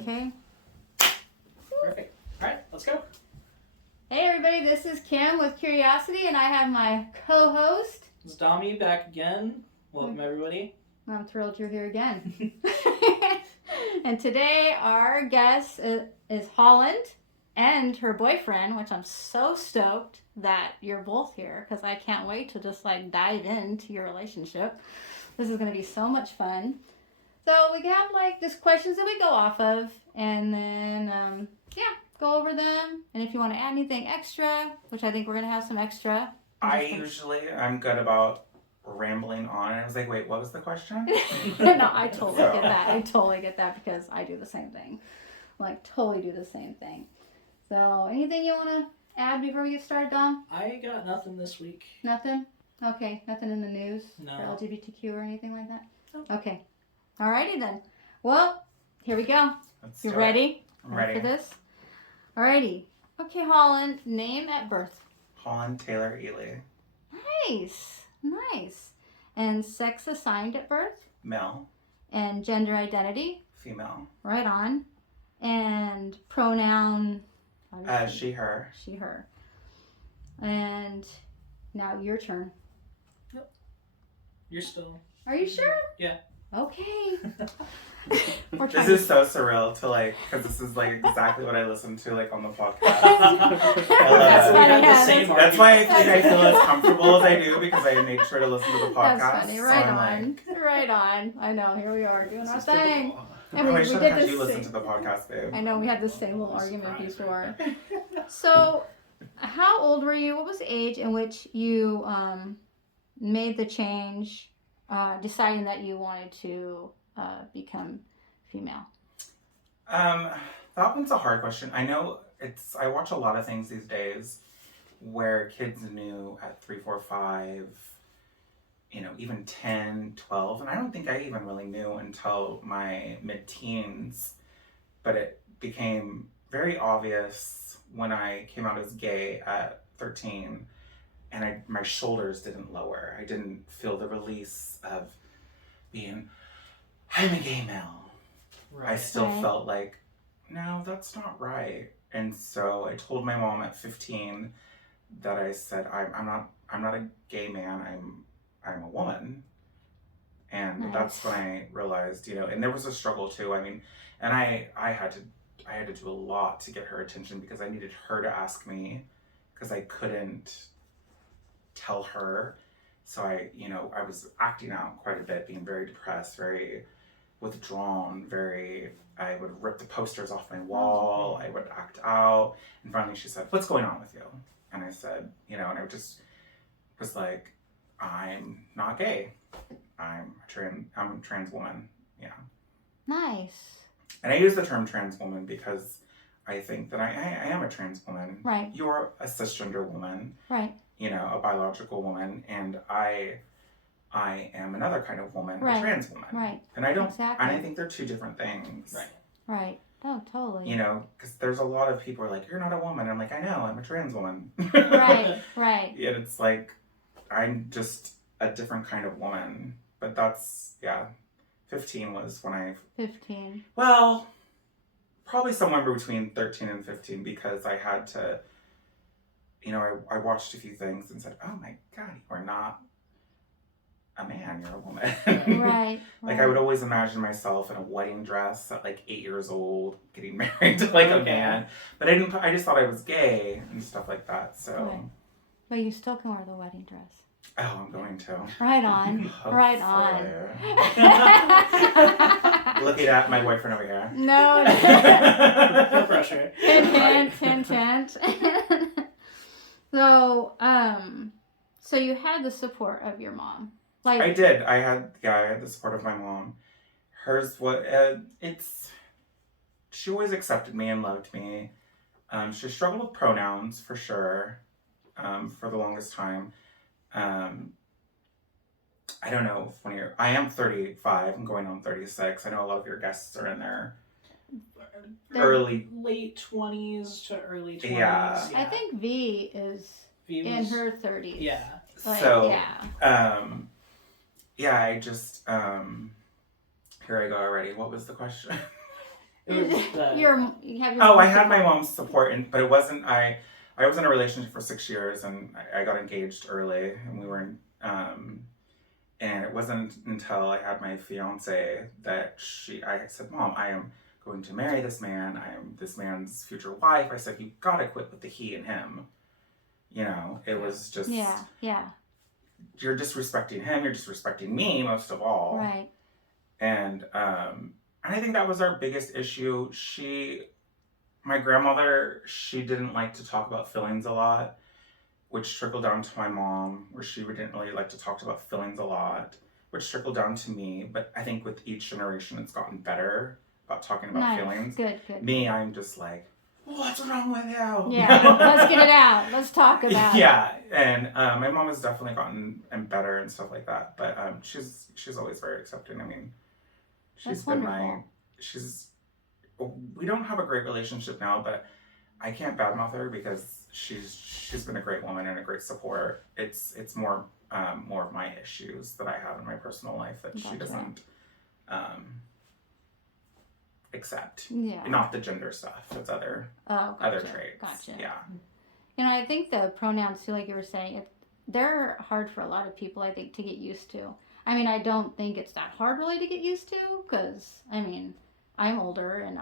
Okay. Perfect. All right, let's go. Hey everybody, this is Kim with Kuriosity, and I have my co-host. It's Dami back again. Welcome everybody. I'm thrilled you're here again. And today our guest is Holland and her boyfriend, which I'm so stoked that you're both here because I can't wait to just like dive into your relationship. This is going to be so much fun. So we have like just questions that we go off of, and then go over them. And if you want to add anything extra, which I think we're going to have some extra. I'm good about rambling on. And I was like, wait, what was the question? No, I totally get that. I totally get that because I do the same thing. Like, totally do the same thing. So, anything you want to add before we get started, Dom? I got nothing this week. Nothing? Okay, nothing in the news No. for LGBTQ or anything like that? No. Okay. Alrighty then. Well, here we go. Let's You do ready? I'm ready. For this? Alrighty. Okay, Holland, name at birth. Holland Taylor Ely. Nice. Nice. And sex assigned at birth? Male. And gender identity? Female. Right on. And pronoun? She, her. She, her. And now your turn. Yep. You're still. Are you sure? Yeah. Okay. This is so surreal to like, because this is like exactly what I listen to like on the podcast. That's why we had the same That's why I argument. think I feel as comfortable as I do because I make sure to listen to the podcast. That's funny. Right So I'm on. like, Right on. I know. Here we are doing our This is thing. typical. And I we should did have had this you listen same. to the podcast, babe. I know. We had the same little argument Surprise before. right So, how old were you? What was the age in which you made the change, deciding that you wanted to become female? That one's a hard question. I know I watch a lot of things these days where kids knew at 3, 4, 5, even 10, 12. And I don't think I even really knew until my mid-teens. But it became very obvious when I came out as gay at 13. And my shoulders didn't lower. I didn't feel the release of being, I'm a gay male. Right. I still Right. felt like, no, that's not right. And so I told my mom at 15 that I said, I'm not a gay man, I'm a woman. And Nice. that's when I realized, and there was a struggle too. I mean, and I had to do a lot to get her attention because I needed her to ask me because I couldn't tell her. So I was acting out quite a bit, being very depressed, very withdrawn, I would rip the posters off my wall, I would act out, and finally she said, what's going on with you? And I said, and I just was like, I'm not gay. I'm a trans woman. Yeah. Nice. And I use the term trans woman because I think that I am a trans woman. Right. You're a cisgender woman. Right. A biological woman, and I am another kind of woman, Right. a trans woman. Right. And I don't, Exactly. and I think they're two different things. Right. Right. Oh, totally. Because there's a lot of people who are like, you're not a woman. I'm like, I know, I'm a trans woman. Right. Right. And it's like, I'm just a different kind of woman. But that's, 15 was when 15. well, probably somewhere between 13 and 15 because I had to, I watched a few things and said, oh my God, you are not a man, you're a woman. Right. Like I would always imagine myself in a wedding dress at like 8 years old, getting married to like a man. But I just thought I was gay and stuff like that. So. Right. But you still can wear the wedding dress. Oh, I'm going to. Right on. Right on. Looking at my boyfriend over here. No. No pressure. Hint, hint, hint, hint. So you had the support of your mom. Like I did. I had the support of my mom. Hers she always accepted me and loved me. She struggled with pronouns for sure. For the longest time. I don't know if I am 35, I'm going on 36. I know a lot of your guests are in their early late 20s to early 20s. Yeah. I think V is V in was- her 30s. Yeah. Like, so yeah. I just here I go already. What was the question? You have your Oh, I mom's had my support. mom's support, but it wasn't. I was in a relationship for 6 years, and I got engaged early, and we were in. And it wasn't until I had my fiance that I said, Mom, I am going to marry this man. I am this man's future wife. I said, you gotta quit with the he and him. You know, it was just. Yeah. You're disrespecting him. You're disrespecting me most of all. Right. And I think that was our biggest issue. My grandmother, she didn't like to talk about feelings a lot, which trickled down to my mom, where she didn't really like to talk about feelings a lot, which trickled down to me. But I think with each generation, it's gotten better about talking about feelings. Good. Me, I'm just like, what's wrong with you? Yeah, let's get it out. Let's talk about it. Yeah, and my mom has definitely gotten better and stuff like that. But she's always very accepting. I mean, she's That's been wonderful. we don't have a great relationship now, but I can't badmouth her because she's been a great woman and a great support. It's more of my issues that I have in my personal life that she doesn't accept. Yeah. Not the gender stuff. It's other traits. Gotcha. Yeah. You know, I think the pronouns too, like you were saying, they're hard for a lot of people, I think, to get used to. I mean, I don't think it's that hard really to get used to because, I mean, I'm older and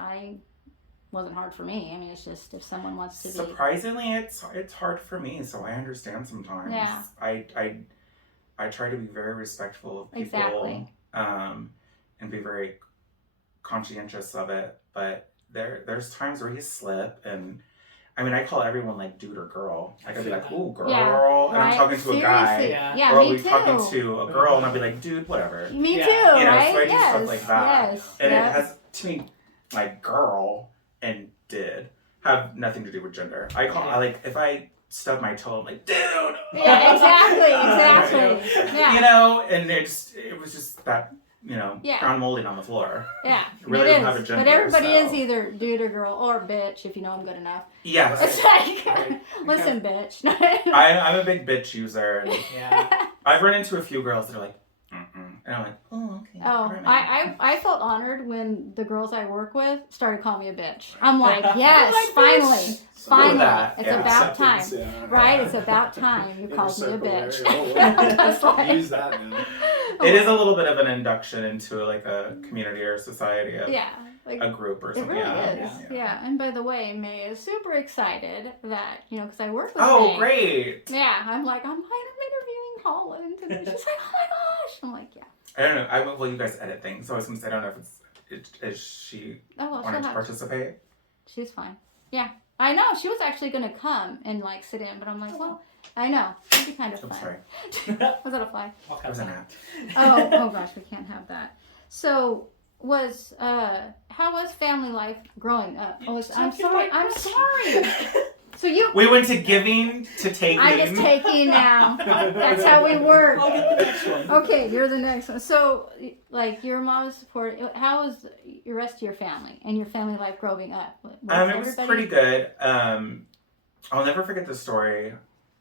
wasn't hard for me. I mean, it's just if someone wants to be. Surprisingly, it's hard for me, so I understand sometimes. Yeah. I try to be very respectful of people. Exactly. And be very conscientious of it. But there's times where you slip, and I mean, I call everyone like dude or girl. Like I'd be like, ooh, girl, Yeah, and I'm talking to a guy. Yeah, or me I'll be too. talking to a girl, and I'll be like, dude, whatever. Me too, Yeah. You know, right? so I do stuff like that. Yes. And yeah. it has, to me, like girl and did have nothing to do with gender. I like if I stub my toe, I'm like, dude. Yeah, exactly. Yeah. You know, and it was just that, you know, Yeah. ground molding on the floor. Yeah, It really it doesn't is. have a gender. But everybody so. is either dude or girl or bitch if you know I'm good enough. Yes. It's like, Right. listen, bitch. I'm a big bitch user, and Yeah. I've run into a few girls that are like, mm-mm. And I'm like, oh, okay. Oh, Right. I felt honored when the girls I work with started calling me a bitch. I'm like, yes, Like, finally. Finally. that, It's yeah. about time. Acceptance, yeah. Right? It's about time you In called me a your bitch. circle there. That's like- Use that now. It is a little bit of an induction into like a community or society of Yeah. Like, a group or it something. really yeah. is. Yeah. And by the way, May is super excited that, you know, because I work with Oh, May. great. Yeah. I'm like, I'm interviewing Holland. And then she's like, oh my gosh. I'm like, yeah. I don't know. Well, you guys edit things, so I was gonna say I don't know if is she Oh, well, wanting she'll to have participate? She's fine. Yeah. I know. She was actually going to come and, like, sit in, but I'm like, well, I know. It'd be kind of I'm fun. sorry. Was that a fly? That was an app. Oh gosh, we can't have that. So, how was family life growing up? I'm sorry. So We went to giving to taking. I'm just taking now. That's how we work. I'll get the next one. Okay, you're the next one. So, like, your mom's support. How was the rest of your family and your family life growing up? It was pretty good. I'll never forget the story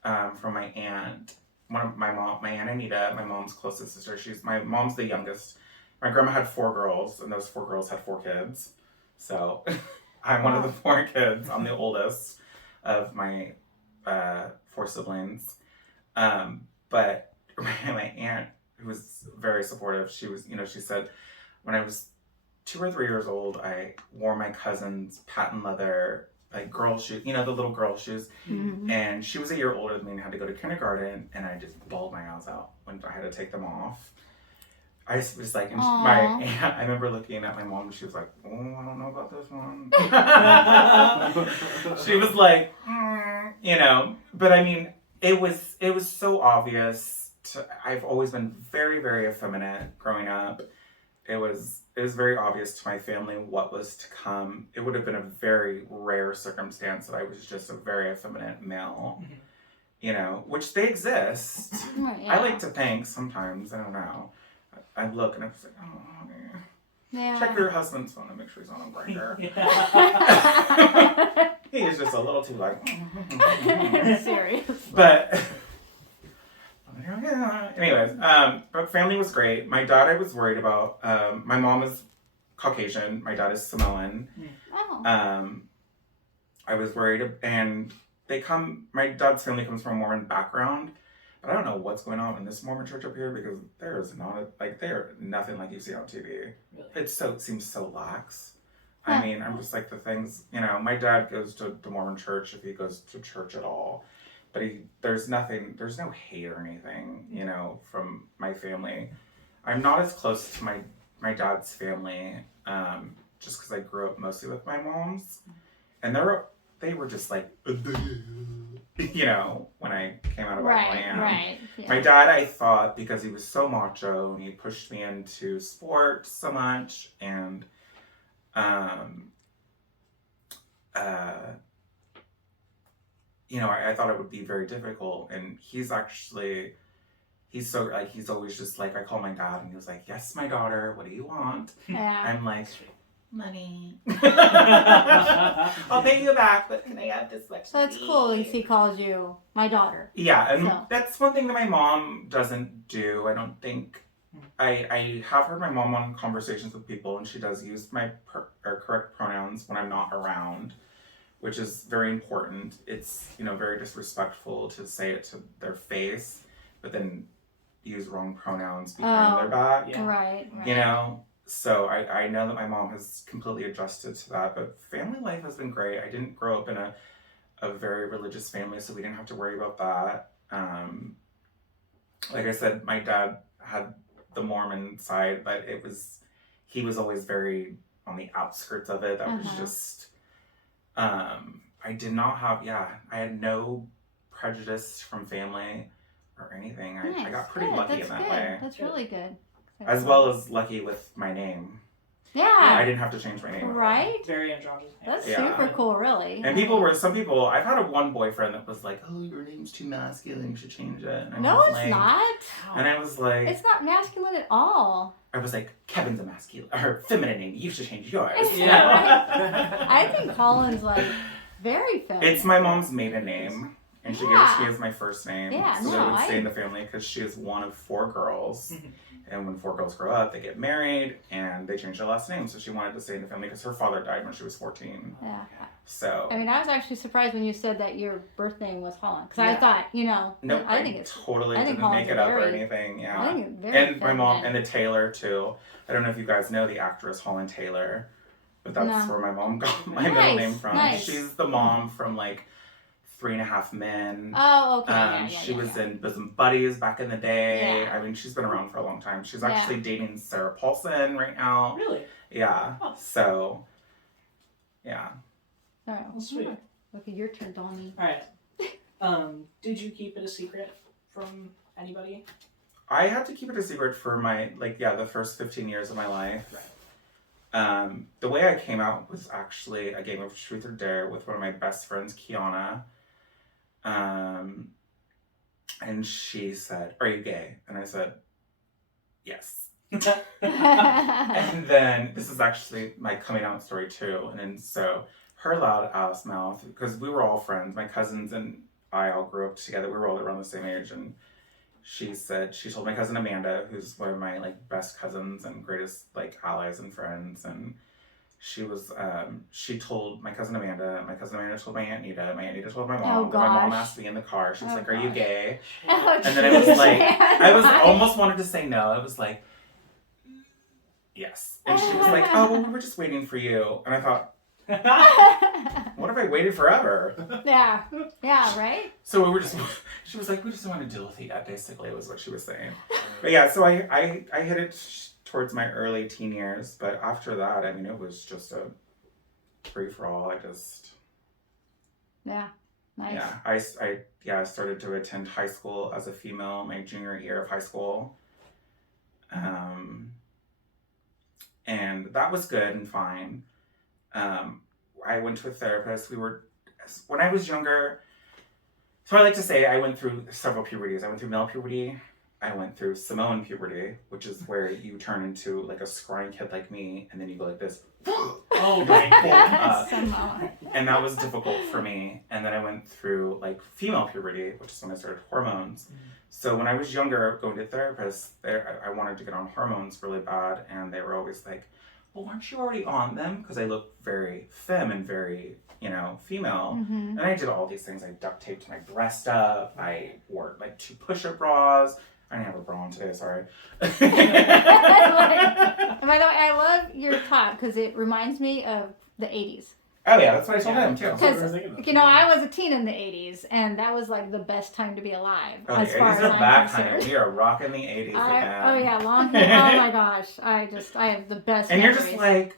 from my aunt. My aunt Anita, my mom's closest sister. My mom's the youngest. My grandma had 4 girls, and those 4 girls had 4 kids. So I'm one of the 4 kids. I'm the oldest of my 4 siblings. But my aunt, who was very supportive, she said, when I was 2 or 3 years old, I wore my cousin's patent leather, like girl shoes, the little girl shoes. Mm-hmm. And she was a year older than me and had to go to kindergarten, and I just bawled my eyes out when I had to take them off. I was like, and my aunt, I remember looking at my mom, and she was like, oh, I don't know about this one. She was like, but I mean, it was so obvious. I've always been very, very effeminate growing up. It was very obvious to my family what was to come. It would have been a very rare circumstance that I was just a very effeminate male, which they exist. Yeah. I like to think sometimes, I don't know. I look and I'm just like, oh, honey. Yeah. Check your husband's phone and make sure he's on a grinder. He is just a little too like. Serious. But anyways, but family was great. My dad I was worried about. My mom is Caucasian. My dad is Samoan. Oh. I was worried, and my dad's family comes from a Mormon background, but I don't know what's going on in this Mormon church up here because there is they're nothing like you see on TV. Really? It seems so lax. Huh. I mean, I'm just like the things, my dad goes to the Mormon church if he goes to church at all, but there's no hate or anything, from my family. I'm not as close to my dad's family, just because I grew up mostly with my moms, and they were just like, when I came out of our land. Right. Yeah. My dad, I thought, because he was so macho and he pushed me into sports so much, and I thought it would be very difficult. And he's always just like, I call my dad and he was like, yes, my daughter, what do you want? Yeah. I'm like, money. I'll pay you back, but can I have this much? So it's cool if he calls you my daughter. Yeah, and So. that's one thing that my mom doesn't do. I don't think. I have heard my mom on conversations with people, and she does use my correct pronouns when I'm not around, which is very important. It's very disrespectful to say it to their face, but then use wrong pronouns behind their back. Yeah. Right. So I know that my mom has completely adjusted to that, but family life has been great. I didn't grow up in a very religious family, so we didn't have to worry about that. Like I said, my dad had the Mormon side, but he was always very on the outskirts of it. That was just, I did not have, I had no prejudice from family or anything. Nice. I got pretty lucky in that good. way. That's really good. As well as lucky with my name. Yeah. I didn't have to change my name. Right? Very androgynous. That's super cool, really. And some people, I've had one boyfriend that was like, oh, your name's too masculine, you should change it. And No, it's not. And I was like... It's not masculine at all. I was like, Kevin's a masculine, or feminine name, you should change yours. Yeah. I think Holland's very feminine. It's my mom's maiden name. And she gave it to me as my first name. Yeah, so it would stay in the family because she is one of 4 girls. And when 4 girls grow up, they get married and they change their last name. So she wanted to stay in the family because her father died when she was 14. Yeah. So. I mean, I was actually surprised when you said that your birth name was Holland. Because I thought, Nope, I think it's totally didn't Holland's make it up or anything. Yeah. I think it's very and my mom, and the Taylor too. I don't know if you guys know the actress Holland Taylor, but that's where my mom got my middle name from. Nice. She's the mom from 3.5 Men. Oh, okay. She was in Bosom Buddies back in the day. Yeah. I mean, she's been around for a long time. She's actually dating Sarah Paulson right now. Really? Yeah. Oh. So, yeah. All right. Well, sweet. Okay, your turn, Donnie. All right. Did you keep it a secret from anybody? I had to keep it a secret for my, the first 15 years of my life. Right. The way I came out was actually a game of Truth or Dare with one of my best friends, Kiana. And she said, "Are you gay?" And I said, "Yes." And then, this is actually my coming out story too. And then, so her loud ass mouth, because we were all friends, my cousins and I all grew up together. We were all around the same age. And she told my cousin Amanda, who's one of my best cousins and greatest allies and friends, and she told my cousin Amanda told my Aunt Nita told my mom, Oh, and my mom gosh. asked me in the car, she was Oh, like, "Are you gosh. gay?" Oh, And then I was like, I was Nice. almost wanted to say no. I was like, yes. And she was like, "Oh, well, we were just waiting for you." And I thought, what if I waited forever? Yeah, right? So she was like, "We just don't want to deal with it yet," basically, was what she was saying. But yeah, so I hit it towards my early teen years, but after that, I mean, it was just a free-for-all. Yeah, nice. Yeah, I started to attend high school as a female my junior year of high school. And that was good and fine. I went to a therapist. When I was younger, so I like to say I went through several puberties. I went through male puberty. I went through Samoan puberty, which is where you turn into a scrawny kid like me, and then you go like this. Oh my god. Samoan. And that was difficult for me. And then I went through female puberty, which is when I started hormones. So when I was younger, going to therapists, I wanted to get on hormones really bad, and they were always like, well, aren't you already on them? Because I look very femme and very, female. Mm-hmm. And I did all these things. I duct taped my breast up. I wore like 2 push-up bras. I didn't have a bra on today, sorry. And by the way, I love your top because it reminds me of the 80s. Oh yeah, that's what I told him too. Because, I was a teen in the 80s, and that was like the best time to be alive. Oh, as the far 80s as are I'm back, concerned. honey. We are rocking the 80s again. Oh yeah, long hair. Oh my gosh. I have the best And memories. you're just like,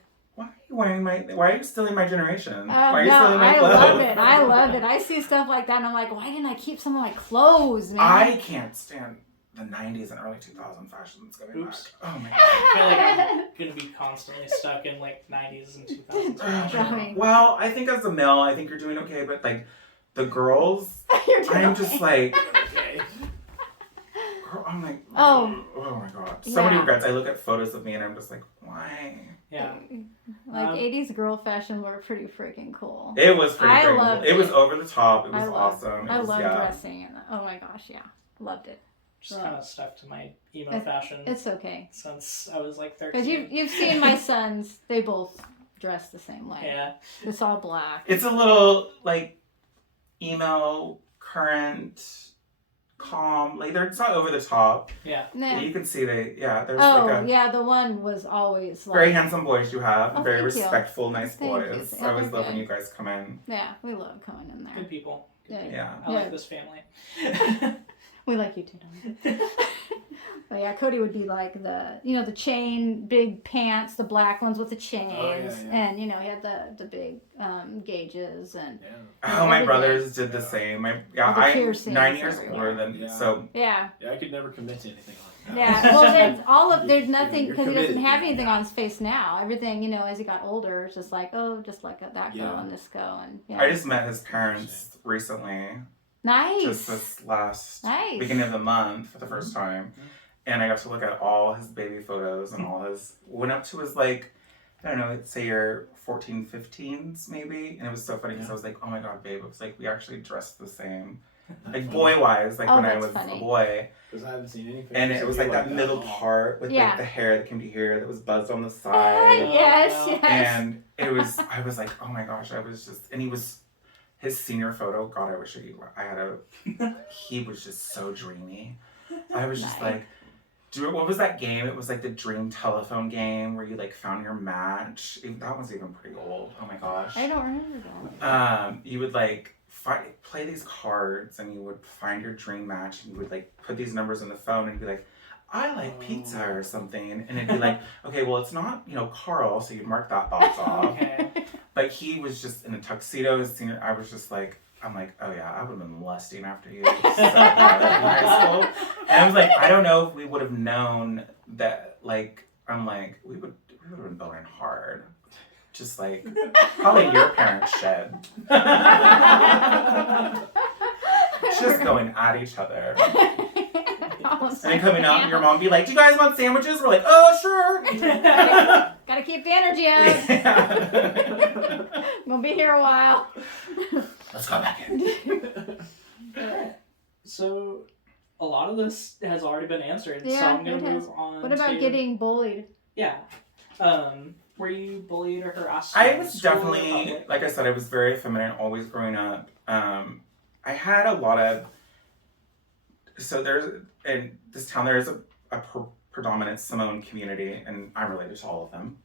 why are you stealing my generation? Why are you no, stealing my I clothes? love it. I love it. I see stuff like that, and I'm like, why didn't I keep some of my clothes, man? I can't stand the 90s and early 2000 fashions going Oops. back. Oh my god. I feel like I'm gonna be constantly stuck in like 90s and 2000s. Right. Well, I think as a male, I think you're doing okay, but like the girls, You're doing I'm okay. just like, Okay. I'm like, Oh. oh my god. So many Yeah. regrets. I look at photos of me and I'm just like, why? Yeah. Like 80s girl fashion were pretty freaking cool. It was pretty I cool. loved It was it. over the top. It was I loved- awesome. It I was, love yeah. dressing in that. Oh my gosh, yeah. Loved it. Just kind of stuck to my emo It- fashion It's okay. since I was like 13. Because you've seen my sons, they both dress the same way. Yeah. It's all black. It's a little like emo, current, calm. Like it's not over the top. Yeah. Nah. You can see there's Oh, like a yeah, the one was always like... very handsome boys you have. Oh, Very thank you. respectful, nice Thank you. boys. Yeah, I always they're love when good. you guys come in. Yeah, we love coming in there. Good people. Yeah. Yeah. I Yeah. like this family. We like you too, Don. But yeah, Cody would be like the chain, big pants, the black ones with the chains. Oh, yeah. And, he had the big Yeah. gauges and... Oh, my Everything. brothers did the same. All the I'm piercings 9 years everywhere. older than Yeah. so. Yeah. Yeah, I could never commit to anything like that. Yeah, well, there's nothing, You're because he doesn't committed. have anything on his face now. Everything, as he got older, it's just like, just like that girl Yeah. and this girl. And, I just met his parents recently, Nice. just this last Nice. beginning of the month for the first time, Mhm. and I got to look at all his baby photos and all his went up to his like, I don't know, say your 14, 15s maybe, and it was so funny because I was like, oh my god, babe, it was like we actually dressed the same, like boy wise, like Oh, when I that's was funny. a boy. Because I haven't seen any pictures And it of was you like that middle at all. part with Yeah. like the hair that can be here that was buzzed on the Ah, side. yes, wow. yes. And I was like, oh my gosh, and he was, his senior photo, God, I wish he was just so dreamy. I was just Nice. like, what was that game? It was like the dream telephone game where you like found your match. That was even pretty old. Oh my gosh. I don't remember that. You would like play these cards and you would find your dream match and you would like put these numbers in the phone and be like, I like pizza or something. And it'd be like, okay, well, it's not, Carl, so you'd mark that box off. Okay. But he was just in a tuxedo. I was just like, I'm like, oh yeah, I would have been lusting after you so hard in high school. And I was like, I don't know if we would have known that, like, I'm like, we would have been boning hard. Just like, probably your parents shed. Just going at each other. And then coming out and your mom be like, do you guys want sandwiches? We're like, oh, sure. Gotta keep the energy up. Yeah. We'll be here a while. Let's go back in. So, a lot of this has already been answered, so Yeah, I'm going it to has. move on What about to... getting bullied? Yeah. Were you bullied or harassed? I in was school or definitely, public? like I said, I was very feminine always growing up. I had a lot of, so there's, in this town, there is a predominant Samoan community, and I'm related to all of them,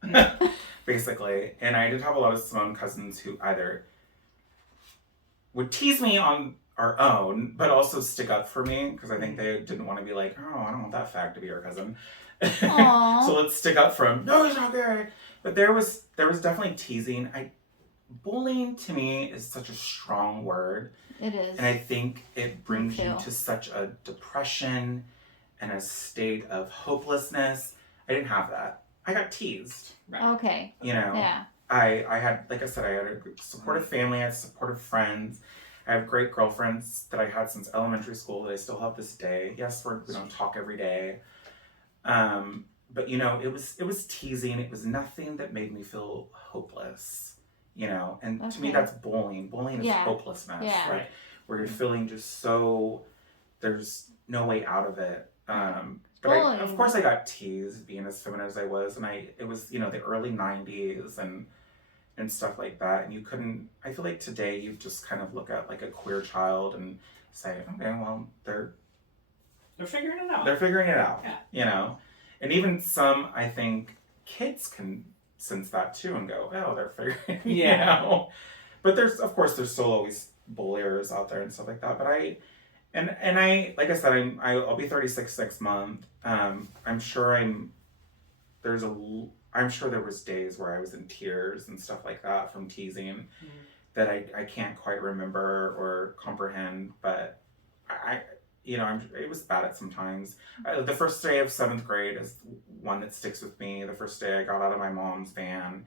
basically. And I did have a lot of Samoan cousins who either would tease me on our own, but also stick up for me, because I think they didn't want to be like, oh, I don't want that fag to be your cousin. Aw. So let's stick up for him. No, he's not gay. But there was definitely teasing. Bullying to me is such a strong word. It is. And I think it brings you too. to such a depression and a state of hopelessness. I didn't have that. I got teased. Okay. Yeah. I had, like I said, I had a supportive family. I had supportive friends. I have great girlfriends that I had since elementary school that I still have this day. Yes, we don't talk every day. But it was teasing. It was nothing that made me feel hopeless. And to me Okay. that's bullying. Bullying is Yeah. hopelessness. Yeah. Like, where you're feeling just so there's no way out of it. But bullying. of course I got teased being as feminine as I was, and it was, you know, the early 90s and stuff like that, and you couldn't, I feel like today you just kind of look at like a queer child and say, okay, well, they're figuring it out. They're figuring it out, Yeah. you know? And even some, I think, kids can sense that too and go, oh, they're figuring it Yeah. out. But there's still always bulliers out there and stuff like that. But I, like I said, I'll be 36 next month. I'm sure there was days where I was in tears and stuff like that from teasing that I can't quite remember or comprehend, but it was bad at sometimes. The first day of 7th grade is one that sticks with me. The first day I got out of my mom's van,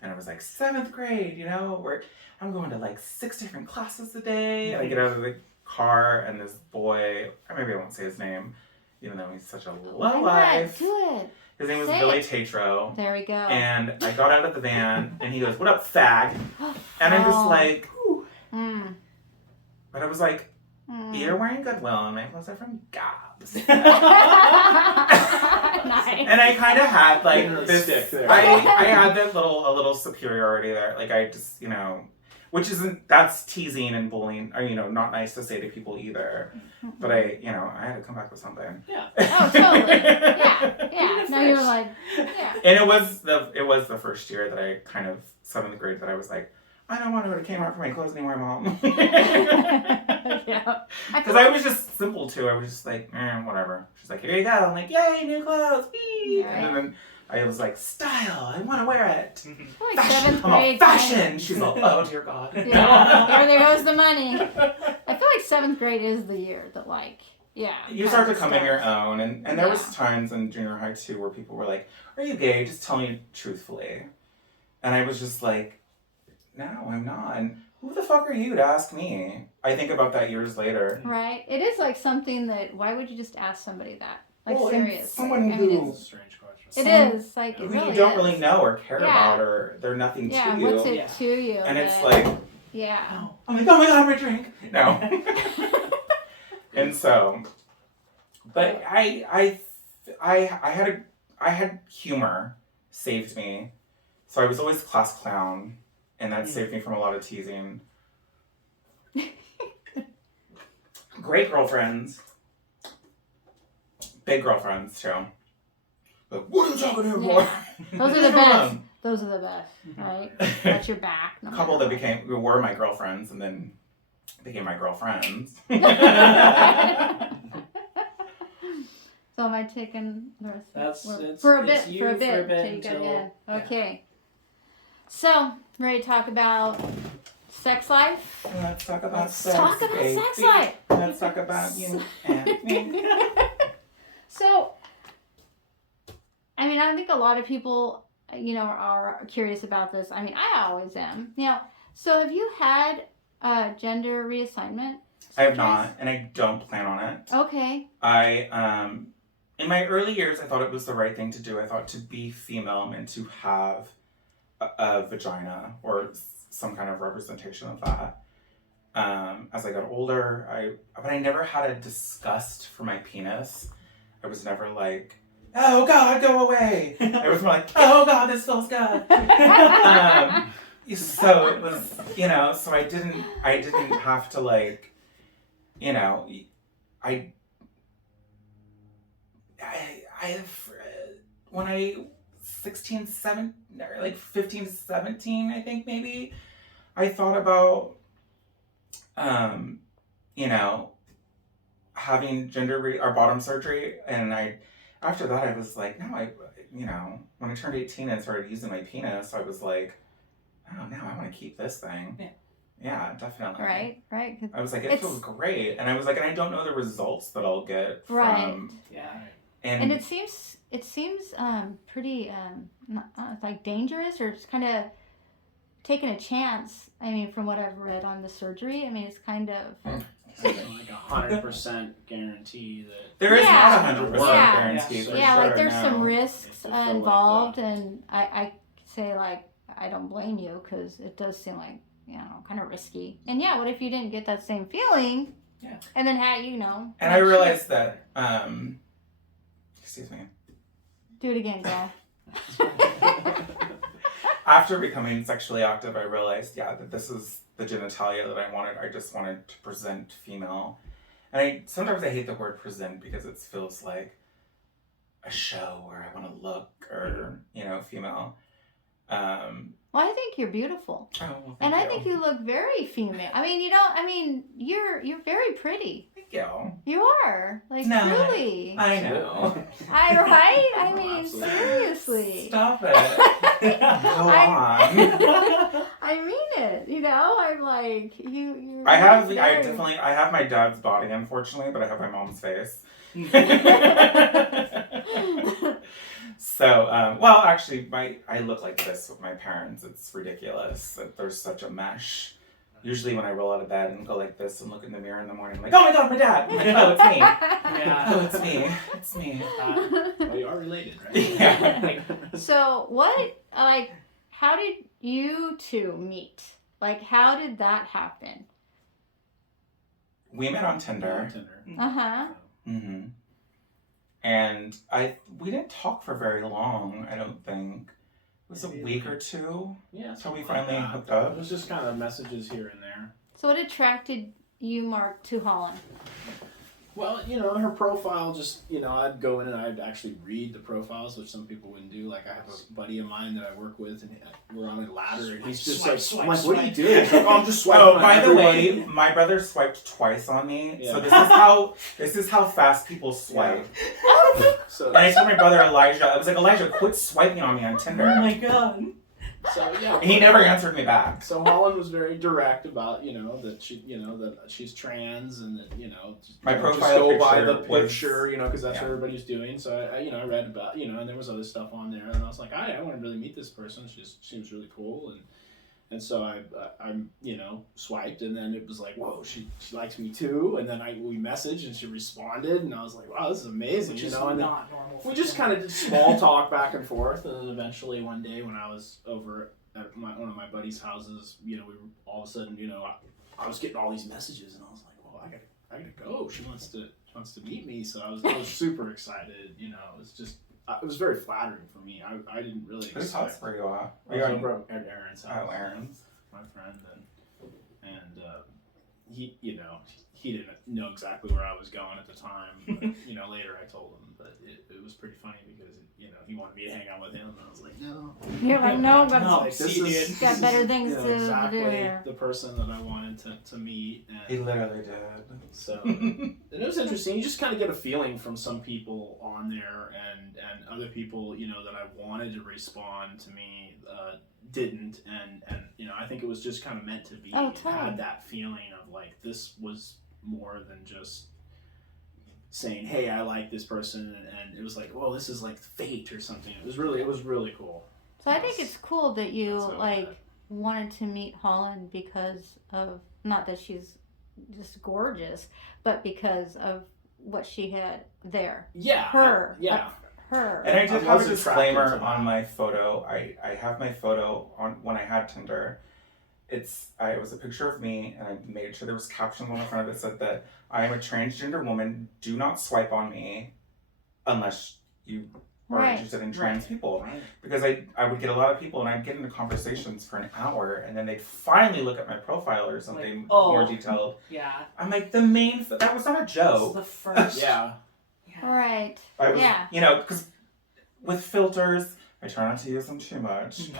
and I was like, 7th grade, you know, where I'm going to like 6 different classes a day. And I get out of the car, and this boy, or maybe I won't say his name, even though he's such a low life. Do it. His name was Say Billy it. Tatro. There we go. And I got out of the van, and he goes, "What up, fag?" And I'm just like, but I was like, you're wearing Goodwill, and my clothes are from Gabs. Nice. And I kind of had like this. Stick there. I had that a little superiority there. Like I just, you know, that's teasing and bullying. Or, you know, not nice to say to people either. But I had to come back with something. Yeah. Oh, totally. Yeah. Now you're like, yeah. And it was the first year that I kind of 7th grade that I was like, I don't want to go to Kmart for my clothes anymore, Mom. Yeah. Because I was just simple too. I was just like, whatever. She's like, here you go. I'm like, yay, new clothes. Whee! Right. And then I was like, style. I want to wear it. Like Fashion. 7th I'm all grade. fashion. She's all, oh dear God. Yeah. There goes the money. I feel like 7th grade is the year that You start to come in your own, and there was times in junior high too where people were like, are you gay? Just tell me truthfully. And I was just like, no, I'm not. And who the fuck are you to ask me? I think about that years later. Right. It is like something that, why would you just ask somebody that? Like, Well, and seriously. someone I mean, who- That's a strange question. it is. Like, it Who really you don't is. really know or care Yeah. about, or they're nothing Yeah, to you. what's it Yeah. to you? And it's that- like, Yeah. I'm like, oh my God, my drink. No. And so, but I had humor saved me. So I was always class clown, and that saved me from a lot of teasing. Great girlfriends. Big girlfriends too. Like, what are you talking here for? Yeah. Those are the Leave me best. alone. Those are the best, right? Got your back. No A couple matter that were my girlfriends and then became my girlfriends. So am I taking the rest? It's for a it's bit. you For a bit. for a bit Till you get until in. Okay. So ready to talk about sex life? Let's talk about Let's sex, talk about baby. sex life. Let's talk about you and me. So, I mean, I think a lot of people, are curious about this. I mean, I always am. So have you had gender reassignment? I have not, and I don't plan on it. Okay. In my early years, I thought it was the right thing to do. I thought to be female meant to have a vagina or some kind of representation of that. As I got older, but I never had a disgust for my penis. I was never like, oh God, go away. I was more like, oh God, this feels good. So it was, so I didn't have to like, when I 16, 17, or like 15 to 17, I think maybe, I thought about, having or bottom surgery, and after that I was like, no, when I turned 18 and started using my penis, I was like, oh, no, I want to keep this thing. Yeah, definitely. Right. I was like, it feels great, and I was like, and I don't know the results that I'll get from. Right. Yeah. And it seems pretty like dangerous, or it's kind of taking a chance. I mean, from what I've read on the surgery, I mean, it's kind of. Like 100% guarantee that There is Yeah. not 100% Yeah. guarantee. For Yeah, sure, like there's no. some risks If you feel like involved, that. and I say like I don't blame you, because it does seem like kind of risky. And yeah, what if you didn't get that same feeling? Yeah. And then had And I realized that Excuse me. Do it again, girl. After becoming sexually active, I realized, that this is the genitalia that I wanted. I just wanted to present female. And sometimes I hate the word present because it feels like a show where I want to look or, female. Well, I think you're beautiful. Oh, well, And thank I think you look very female. I mean, you're very pretty. Thank you. You are. Like, No, truly. I know. Right? I mean, Absolutely. seriously. Stop it. Go on. I mean it. I'm like, you. I have my dad's body, unfortunately, but I have my mom's face. So, actually, I look like this with my parents. It's ridiculous that there's such a mesh. Usually when I roll out of bed and go like this and look in the mirror in the morning, I'm like, oh my god, my dad! I'm like, oh, it's me. Yeah. Oh, it's me. It's me. Well, you are related, right? Yeah. So, how did you two meet? Like, how did that happen? We met on Tinder. Uh-huh. Mm-hmm. And we didn't talk for very long, I don't think. It was a week or two. Yeah. Until we finally hooked up. It was just kind of messages here and there. So what attracted you, Mark, to Holland? Well, her profile just, I'd go in and I'd actually read the profiles, which some people wouldn't do. Like, I have a buddy of mine that I work with, and we're on a ladder, and he's just Swipe, I'm like, swipe, what are you swipe. doing? He's like, oh, I'm just swiping Oh, on by the everybody. way, my brother swiped twice on me. Yeah. So this is how fast people swipe. So, And I told my brother Elijah, I was like, Elijah, quit swiping on me on Tinder. Oh my god. so yeah. And he never answered me back. So Holland was very direct about, that she, that she's trans and that, My just profile go by the picture was- picture, because that's yeah. what everybody's doing. So I read about, and there was other stuff on there, and I was like, I want to really meet this person. She seems really cool, and so I swiped, and then it was like, whoa, she likes me too, and then we messaged, and she responded, and I was like, wow, this is amazing, Which is and then not normal. we just kind of did small talk back and forth, and then eventually one day when I was over at one of my buddy's houses, we were all of a sudden, I was getting all these messages, and I was like, well, I gotta go. She wants to meet me, so I was super excited. It was just it was very flattering for me. I didn't really Whose house expect. were you at? I was over at Aaron's house. Oh, Aaron's. My friend, and he didn't know exactly where I was going at the time. But, later I told him, but it was pretty funny because he wanted me to hang out with him, and I was like, no. You're like, no, but No. Like, See, is got better things to exactly do here. the person that I wanted to meet. And He literally did. so and it was interesting. You just kind of get a feeling from some people on there, and other people, that I wanted to respond to me didn't, and I think it was just kind of meant to be. Oh, It totally. had that feeling of like this was more than just saying, hey, I like this person, and it was like, whoa, this is like fate or something. It was really cool. So I think it's cool that you That's how I met. wanted to meet Holland because of, not that she's just gorgeous, but because of what she had there. Yeah. Her. Yeah. Her. And I did I have a was attracted disclaimer to that. on my photo. I have my photo on when I had Tinder. It was a picture of me, and I made sure there was captions on the front of it that said that I am a transgender woman. Do not swipe on me unless you are Right. interested in trans people. Right. Because I would get a lot of people, and I'd get into conversations for an hour, and then they'd finally look at my profile or something Like, oh. more detailed. Yeah. I'm like, that was not a This is joke. the first. Yeah. Right. I was, Yeah. because with filters, I try not to use them too much.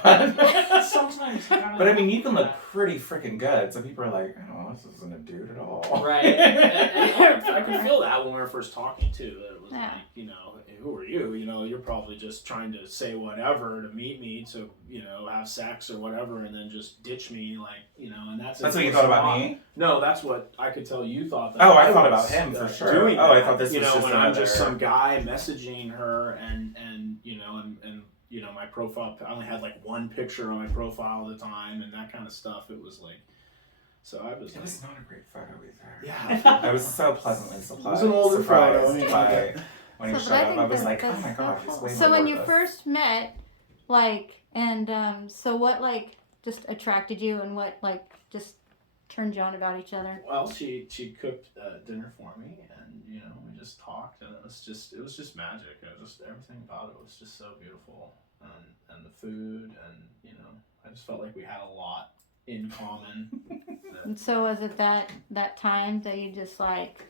Sometimes. But I mean, you can look pretty freaking good, so people are like, oh, this isn't a dude at all. Right. and I could feel that when we were first talking too. That it was Yeah. like, who are you? You're probably just trying to say whatever to meet me to, have sex or whatever, and then just ditch me, like, and that's That's what you thought about me? No, that's what I could tell you thought. That Oh, I thought was, about him for sure. Doing Oh, I that. thought this was just when I'm just another- some guy messaging her and my profile. I only had like one picture on my profile at the time, and that kind of stuff. It was like, so I was. It was not a great photo either. Yeah. I was so pleasantly surprised. It was an older surprised photo, by when he So, showed but I up. think I was that- like, oh that's my so god, he's cool. way So more when you gorgeous. first met, so what just attracted you, and what just turned you on about each other? Well, she cooked dinner for me, and we just talked, and it was just magic. It was just everything about it was just so beautiful, and the food, and I just felt like we had a lot in common. And so was it that time that you just like?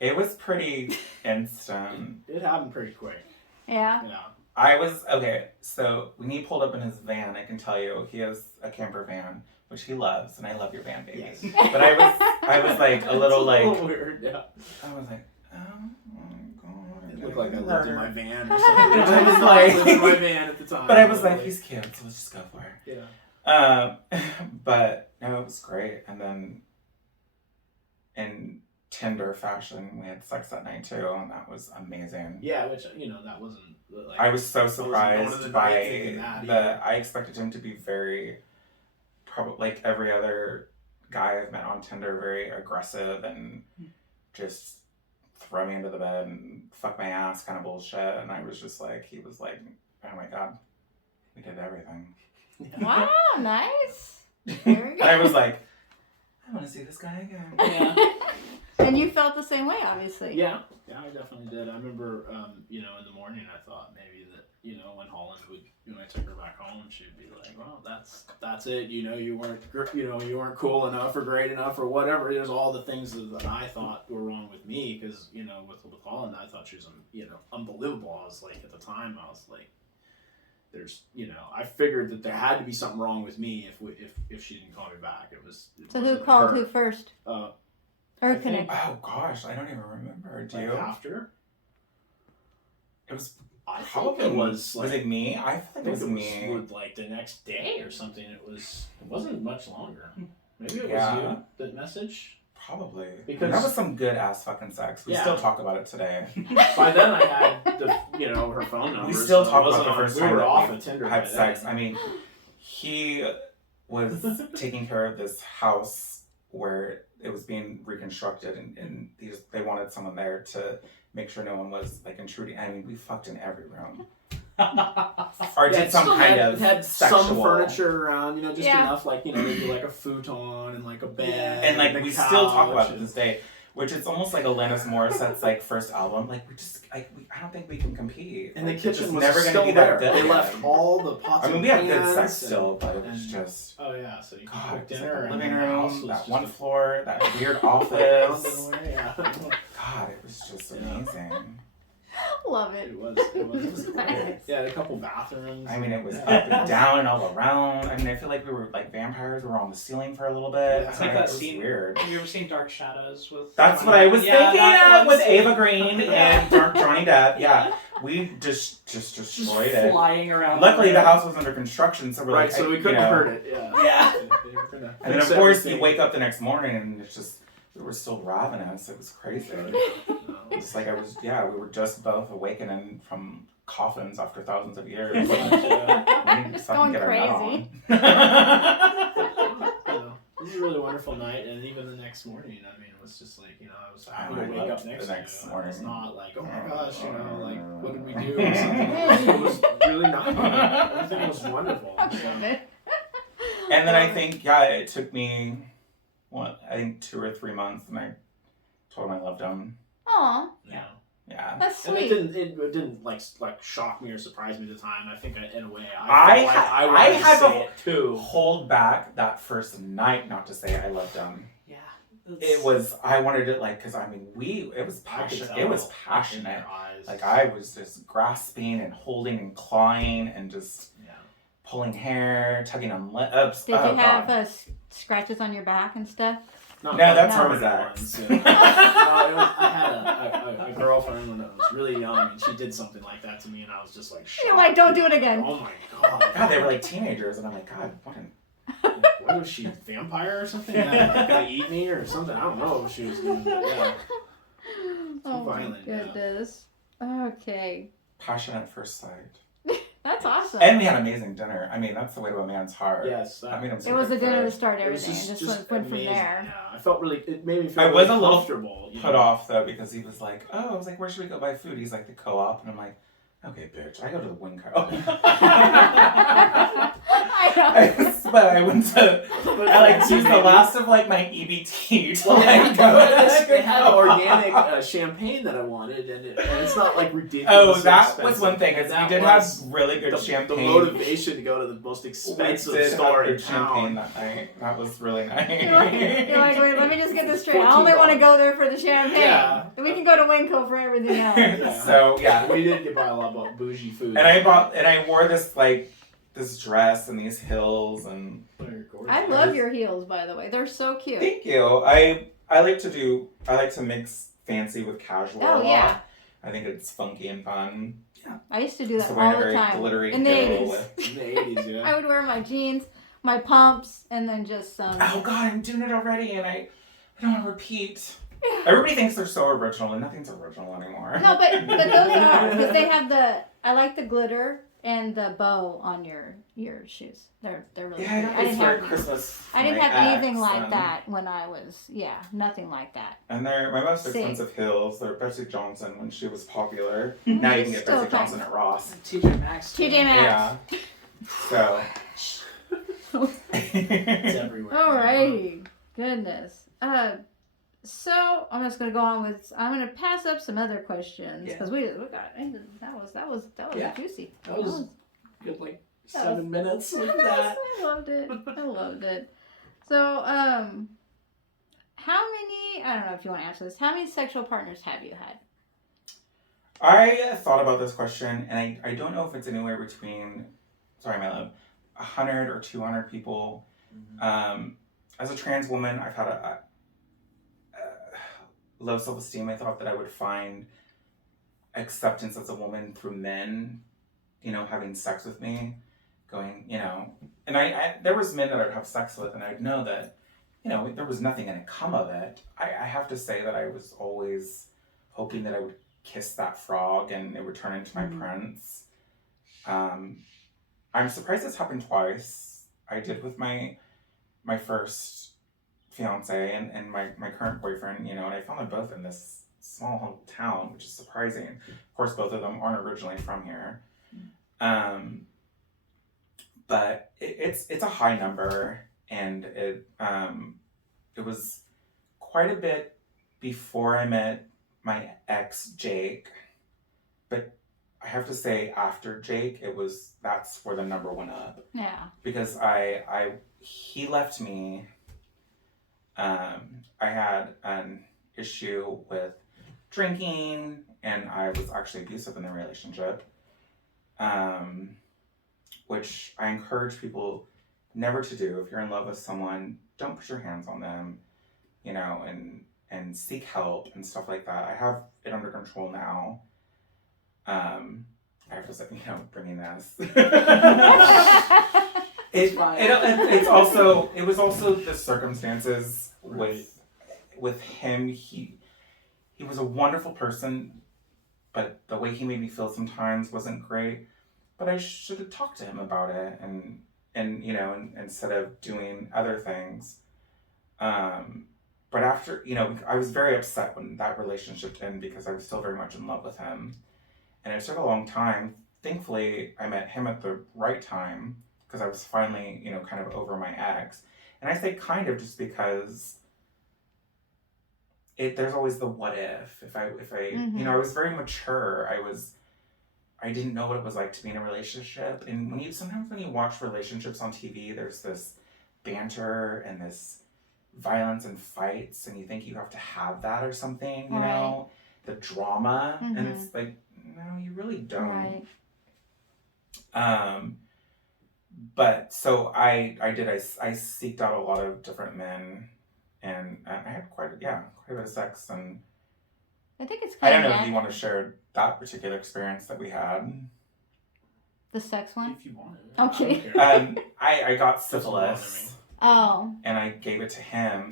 It was pretty instant. It happened pretty quick. Yeah. Yeah. I was, okay, so when he pulled up in his van, I can tell you, he has a camper van, which he loves, and I love your van, baby. Yes. But I was like, a little It's like, weird, yeah. I was like, oh my god. It looked like I lived in my van or I something. was I was like- living in my van at the time. But I was like, he's cute, so let's just go for it. Yeah. But no, it was great. And then in Tinder fashion, we had sex that night too, and that was amazing. Yeah, which that wasn't. Like, I was so going to surprised the by night thinking that the. either. I expected him to be very, probably like every other guy I've met on Tinder, very aggressive and just throw me into the bed and fuck my ass kind of bullshit. And I was just like, he was like, oh my god, we did everything. Wow, nice. And I was like, I want to see this guy again. Yeah. And you felt the same way, obviously. Yeah, I definitely did. I remember, in the morning, I thought maybe that, when Holland when I took her back home, she'd be like, "Well, that's it. You weren't cool enough or great enough or whatever." There's all the things that I thought were wrong with me because, with Holland, I thought she was, unbelievable. I was like, at the time, I was like, there's, I figured that there had to be something wrong with me if she didn't call me back. So who called who first? Or I think- Oh gosh, I don't even remember. Do Like you? after? It was I think probably. it was like, Was it me? I think it was me. like the next day or something. It wasn't much longer. Maybe it was Yeah. you that message. Probably. Because- that was some good ass fucking sex. We Yeah. still talk about it today. By then I had her phone number. We still so talk it wasn't about the on- first we time were that off we of Tinder had by sex. then. I mean, he was taking care of this house where it was being reconstructed, and they wanted someone there to make sure no one was like intruding. I mean, we fucked in every room. Or Yeah, did it some still kind had, of it had sexual. some furniture around, just Yeah. enough, like maybe like a futon and like a bed, And like a we still talk about couch it to this day, which it's almost like Alanis Morissette's like first album. Like we just, I don't think we can compete. And the Like, it's kitchen just was never gonna still be there. that good. They left all the pots. I mean, and we had good pans sex and- still, but it was and- just Oh yeah, so you can God. cook It was dinner like the and living the house room, was that just one a floor, that weird pound office. in a way, yeah. God, it was just amazing. Love it. It was Nice. great. Yeah, a couple bathrooms. I mean, it was Yeah. up and down and all around. I mean, I feel like we were like vampires. We were on the ceiling for a little bit. Yeah. It's like It that was scene. weird. Have you ever seen Dark Shadows with? That's Johnny what I Depp? was Yeah, thinking that of with one Ava scene. Green Yeah. and Johnny Depp. Yeah, we just destroyed it. Flying around. Luckily, the house was under construction, so we're Right, like, so we you couldn't know. hurt it. Yeah. Yeah. And then of course you wake up the next morning and it's just we were still ravenous. It was crazy. It's like we were just both awakening from coffins after thousands of years. We need to Going get our crazy. nut It was a really wonderful night, and even the next morning, I mean, it was just like, I was happy to I wake loved up next the to next you. morning. It's not like, oh my gosh, like, what did we do? Or something. It was really nice. Everything was wonderful. So. And then I think, it took me, 2 or 3 months, and I told him I loved him. Aw, Yeah. Yeah. that's And sweet. it didn't like shock me or surprise me at the time. I think in a way I felt like had- I I wanted had to say to it too. Hold back that first night not to say I loved him. Yeah. It was, I wanted it because I mean, it was I could passionate. tell It was in passionate. their eyes. Like I was just grasping and holding and clawing and just Yeah. pulling hair, tugging on lips. Did Oh, you have God. scratches on your back and stuff? No, that's permanent Hermes X. ones, yeah. I had a girlfriend when I was really young, and she did something like that to me, and I was just like, shocked. You're like, don't do it again. Oh my god. God, they were like teenagers, and I'm like, God, what? What was she, a vampire or something? Gonna eat me or something? I don't know what she was doing. But yeah. Oh violent, my yeah. goodness. Okay. Passion at first sight. That's awesome. And we had amazing dinner. I mean, that's the way to a man's heart. Yes. I mean, It was the dinner to start It was everything. It just went from amazing. there. Yeah, I felt really. It made me feel I was really a little comfortable. put off though because he was like, "Oh," I was like, "Where should we go buy food?" He's like, "The Co-op," and I'm like, "Okay, bitch, I go to the Wing Co." I know. I was but I went to. I used the last of my EBT to go. They had organic champagne that I wanted, and it's not ridiculous. Oh, that expensive. was one thing. Is we did have really good champagne. The motivation to go to the most expensive store in champagne town. that night. That was really nice. You're like, wait, let me just get this straight. I only want to go there for the champagne. Yeah. We can go to Winco for everything else. Yeah. So yeah, we did buy a lot of bougie food. and I wore this this dress and these heels, and I love your heels, by the way. They're so cute. thank you. I like to mix fancy with casual. Oh, a lot. yeah. I think it's funky and fun. Yeah. I used to do that So wearing all a the very time. glittery In the heel 80s. In the 80s, yeah. I would wear my jeans, my pumps, and then just some. Oh God, I'm doing it already, and I don't want to repeat. Everybody thinks they're so original, and nothing's original anymore. No, but those are because they have I like the glitter and the bow on your shoes. They're really. Yeah, good. I used to wear Christmas. I didn't for have my anything ex, like and- that when I was nothing like that. And they're my most Same. expensive heels. They're Betsy Johnson when she was popular. Mhm. Now you can get Still Betsy Johnson at Ross. TJ Maxx. too. TJ Maxx. Yeah. So. It's everywhere. Alrighty, goodness. So I'm just gonna go on with. I'm gonna pass up some other questions because we got that was Yeah. juicy. That was good, That 7 minutes of that. I loved it. I loved it. So how many? I don't know if you want to answer this. How many sexual partners have you had? I thought about this question, and I don't know if it's anywhere between, sorry, my love, 100 or 200 people. As a trans woman, I've had a low self-esteem. I thought that I would find acceptance as a woman through men, having sex with me, going, and I there was men that I'd have sex with, and I'd know that, there was nothing going to come of it. I have to say that I was always hoping that I would kiss that frog and it would turn into my prince. I'm surprised it's happened twice. I did with my first fiance and my current boyfriend, and I found them both in this small town, which is surprising. Of course, both of them aren't originally from here. But it's a high number, and it was quite a bit before I met my ex Jake, but I have to say after Jake, that's where the number went up. Yeah. Because he left me. I had an issue with drinking, and I was actually abusive in the relationship. Which I encourage people never to do. If you're in love with someone, don't put your hands on them, and seek help and stuff like that. I have it under control now. I have to say, bringing this. It was also the circumstances with him. He was a wonderful person, but the way he made me feel sometimes wasn't great. But I should have talked to him about it, and instead of doing other things. But after, I was very upset when that relationship ended because I was still very much in love with him. And it took a long time. Thankfully, I met him at the right time because I was finally, kind of over my ex. And I say kind of just because there's always the what if. If I I was very mature. I didn't know what it was like to be in a relationship. And sometimes when you watch relationships on TV, there's this banter and this violence and fights, and you think you have to have that or something, Right. the drama, and it's like, no, you really don't. Right. But so I seeked out a lot of different men, and I had quite a bit of sex, and I think it's I kind don't of know if you want to share that particular experience that we had. the sex one. If you want it. Okay. I don't care. I got Doesn't bother syphilis, Oh. and I gave it to him,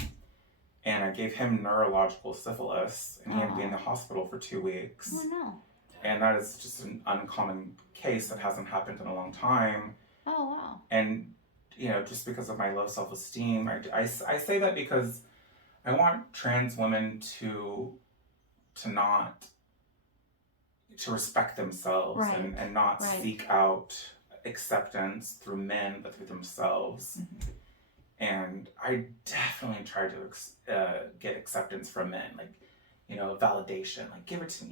and I gave him neurological syphilis, and he had to be in the hospital for 2 weeks. Oh no. And that is just an uncommon case that hasn't happened in a long time. Oh wow. And, just because of my low self-esteem, I say that because I want trans women to respect themselves, Right. and not Right. seek out acceptance through men, but through themselves. Mm-hmm. And I definitely try to get acceptance from men, like, validation, like give it to,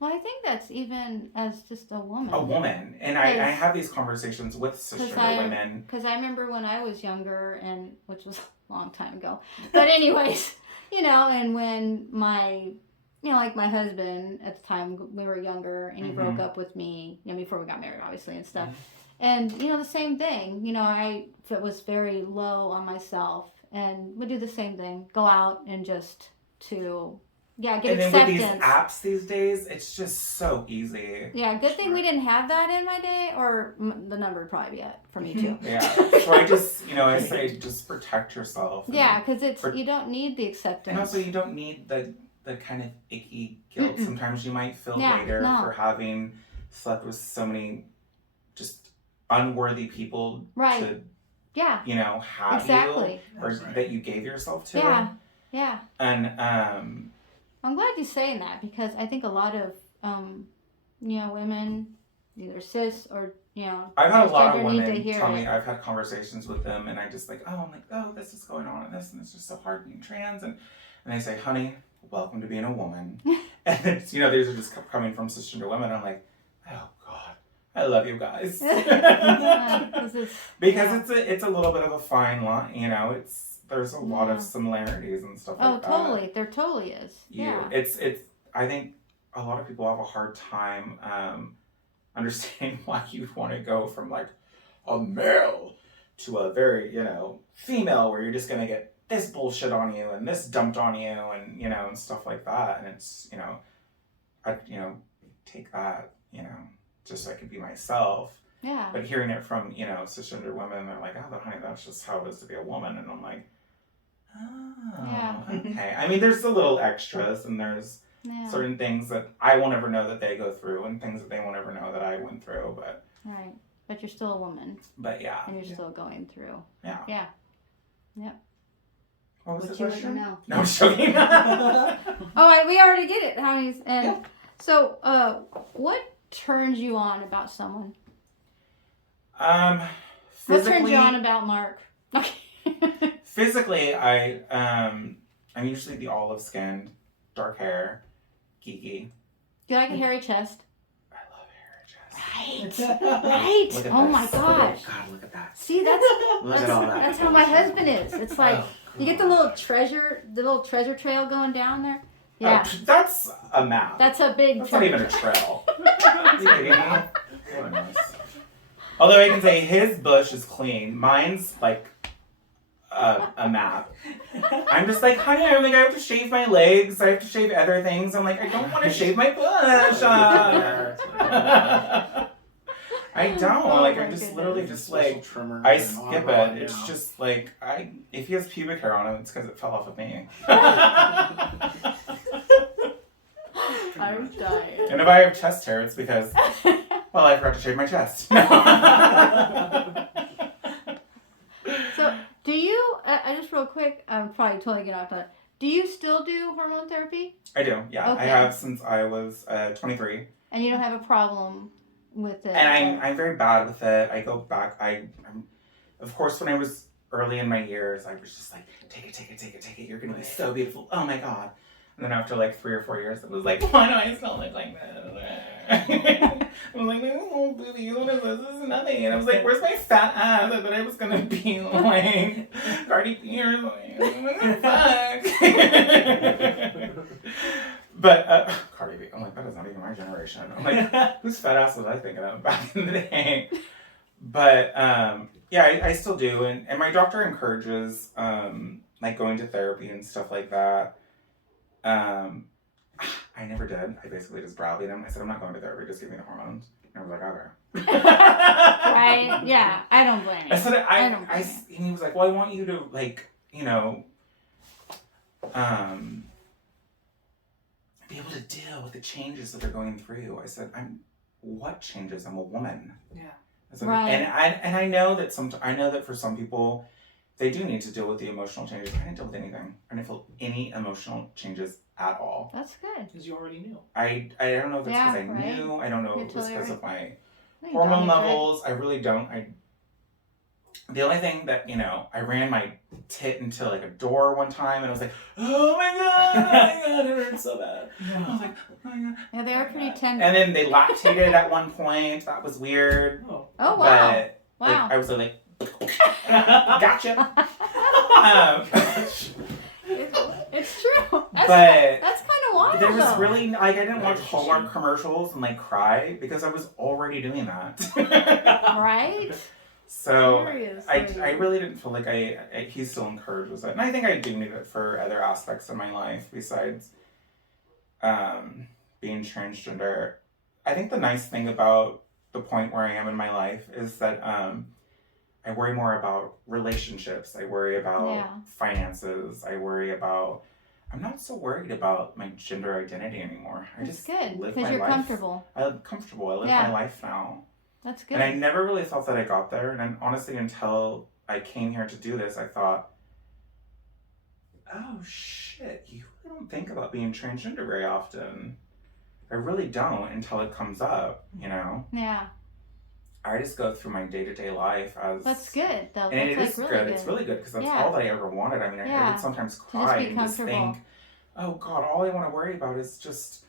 Well, I think that's even as just a woman. a woman. And I have these conversations with cisgender women. Because I remember when I was younger, and which was a long time ago. But anyways, and when my, like my husband at the time, we were younger, and he broke up with me, before we got married, obviously, and stuff. And, the same thing, I was very low on myself and would do the same thing, go out and just to, get and acceptance. then with these apps these days, it's just so easy. Yeah, good thing we didn't have that in my day, or the number would probably be up for me too. Yeah, so I just, I say just protect yourself. Yeah, because you don't need the acceptance. And also you don't need the kind of icky guilt. Sometimes you might feel later for having slept with so many just unworthy people to, have you, or that you gave yourself to. Yeah. And I'm glad you're saying that, because I think a lot of women, either cis or I've had a lot of women tell it. me, I've had conversations with them, and I just this is going on, and it's just so hard being trans, and they say, honey, welcome to being a woman. And it's, these are just coming from cisgender women. I'm like, oh God, I love you guys. Because it's a little bit of a fine line, there's a lot of similarities and stuff like that. Oh, totally. There totally is. It's I think a lot of people have a hard time understanding why you'd want to go from like a male to a very, female, where you're just going to get this bullshit on you and this dumped on you and, and stuff like that. And it's, I, take that, just so I could be myself. Yeah. But hearing it from, cisgender women, they're like, oh, honey, that's just how it is to be a woman. And I'm like, oh, okay. I mean, there's the little extras, and there's certain things that I won't ever know that they go through, and things that they won't ever know that I went through. But right. But you're still a woman. But yeah. And you're still going through. Yeah. Yeah. Yep. What was the you question? Know? No, I'm joking. We already get it. So, what turns you on about someone? What turns you on about Mark? Physically, I'm usually the olive skinned, dark hair, geeky. Do you like a hairy chest? I love hairy chest. Right. Oh my gosh. God, look at that. See, Look at all that. That's how my husband is. It's like you get the little treasure trail going down there. Yeah. That's a map. That's a big. That's not even a trail. Are you kidding me? What a mess. Although I can say his bush is clean. Mine's like a map. I'm just like, honey, I have to shave my legs. I have to shave other things. I'm like, I don't want to shave my bush. I don't. I'm just literally just like, trimmer. I skip it. It's just like, if he has pubic hair on him, it's because it fell off of me. I'm dying. And if I have chest hair, it's because, well, I forgot to shave my chest. So, do you, I just real quick, I'm probably totally getting off that. Do you still do hormone therapy? I do, yeah. Okay. I have since I was 23. And you don't have a problem with it? And I'm very bad with it. I go back, I'm of course, when I was early in my years, I was just like, take it. You're going to be so beautiful. Oh my God. And then after like 3 or 4 years, it was like, why do I still look like this? I was like, oh, boobies, what is this? This is nothing. And I was like, where's my fat ass? I thought I was going to be like Cardi B or something. What the fuck? But, Cardi B, I'm like, that is not even my generation. I'm like, whose fat ass was I thinking of back in the day? But, yeah, I still do. And my doctor encourages, like, going to therapy and stuff like that. I never did. I basically just browbeat him. I said, I'm not going to therapy, just give me the hormones. And I was like, okay. Right? Yeah, I don't blame you. I said, I don't blame you. And he was like, well, I want you to, like, be able to deal with the changes that are going through. I said, what changes? I'm a woman. Yeah. I said, right. And I know that for some people, they do need to deal with the emotional changes. I didn't deal with anything. I didn't feel any emotional changes at all. That's good. Because you already knew. I don't know if it's because I right. knew. I don't know if it was totally because right. of my I think hormone Donnie's right. levels, I really don't. The only thing that, I ran my tit into like a door one time and I was like, oh my god, it hurt so bad. I was like, oh my god. Yeah, they are pretty tender. And then they lactated at one point. That was weird. Oh. Oh, wow. But Wow. I was like, gotcha. It's true. But That's kind of wild. there was though. really, like, I didn't watch Hallmark commercials and like cry because I was already doing that. Right? So Seriously. I really didn't feel like he still encourages it. And I think I do need it for other aspects of my life besides being transgender. I think the nice thing about the point where I am in my life is that I worry more about relationships. I worry about finances. I worry about... I'm not so worried about my gender identity anymore. I That's just good live because my you're life. comfortable. I'm comfortable. I live my life now. That's good. And I never really thought that I got there. And honestly, until I came here to do this, I thought, oh shit, you really don't think about being transgender very often. I really don't until it comes up, Yeah. I just go through my day-to-day life as... That's good, though. And that's it is really good. It's really good because that's all that I ever wanted. I mean, I would sometimes cry and just think, oh God, all I want to worry about is just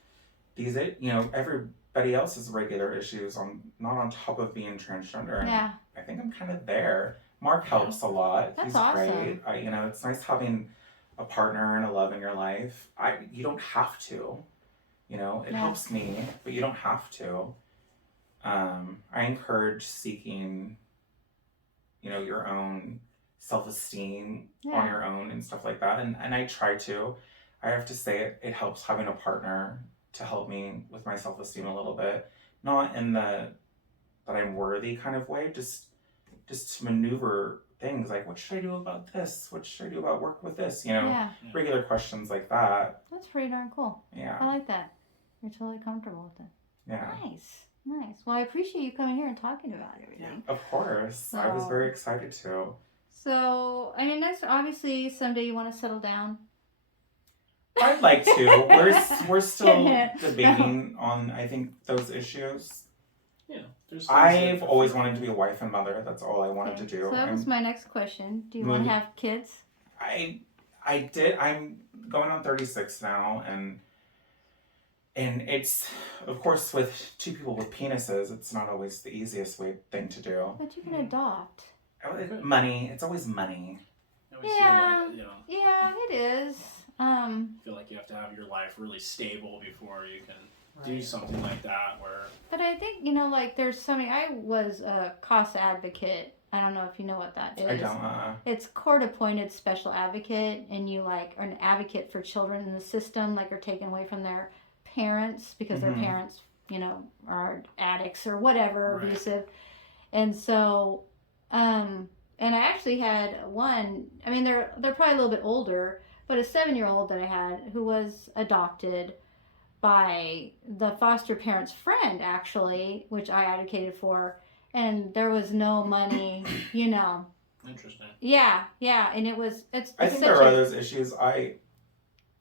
these, everybody else's regular issues, not on top of being transgender. And I think I'm kind of there. Mark helps a lot. That's He's awesome. great. It's nice having a partner and a love in your life. You don't have to. It helps me, but you don't have to. I encourage seeking, your own self-esteem on your own and stuff like that. And I try to. I have to say it helps having a partner to help me with my self-esteem a little bit. Not in the that I'm worthy kind of way, just to maneuver things like, what should I do about this? What should I do about work with this? Regular questions like that. That's pretty darn cool. Yeah. I like that. You're totally comfortable with it. Yeah. Nice. Well, I appreciate you coming here and talking about everything. Of course. I was very excited to. So, I mean, that's obviously someday you want to settle down. I'd like to. We're still debating on, I think, those issues. Yeah. I've always wanted to be a wife and mother. That's all I wanted to do. So that was my next question. Do you want to have kids? I did. I'm going on 36 now, and it's, of course, with two people with penises, it's not always the easiest thing to do. But you can adopt. Money. It's always money. Yeah, it is. I feel like you have to have your life really stable before you can do something like that. But I think, there's so many... I was a cost advocate. I don't know if you know what that is. I don't. It's court-appointed special advocate, and you, are an advocate for children in the system, are taken away from their parents because their parents, are addicts or whatever, abusive. And so, and I actually had one... I mean, they're probably a little bit older, but a 7-year-old that I had who was adopted by the foster parent's friend, actually, which I advocated for, and there was no money, Interesting. Yeah, and I think there are those issues. It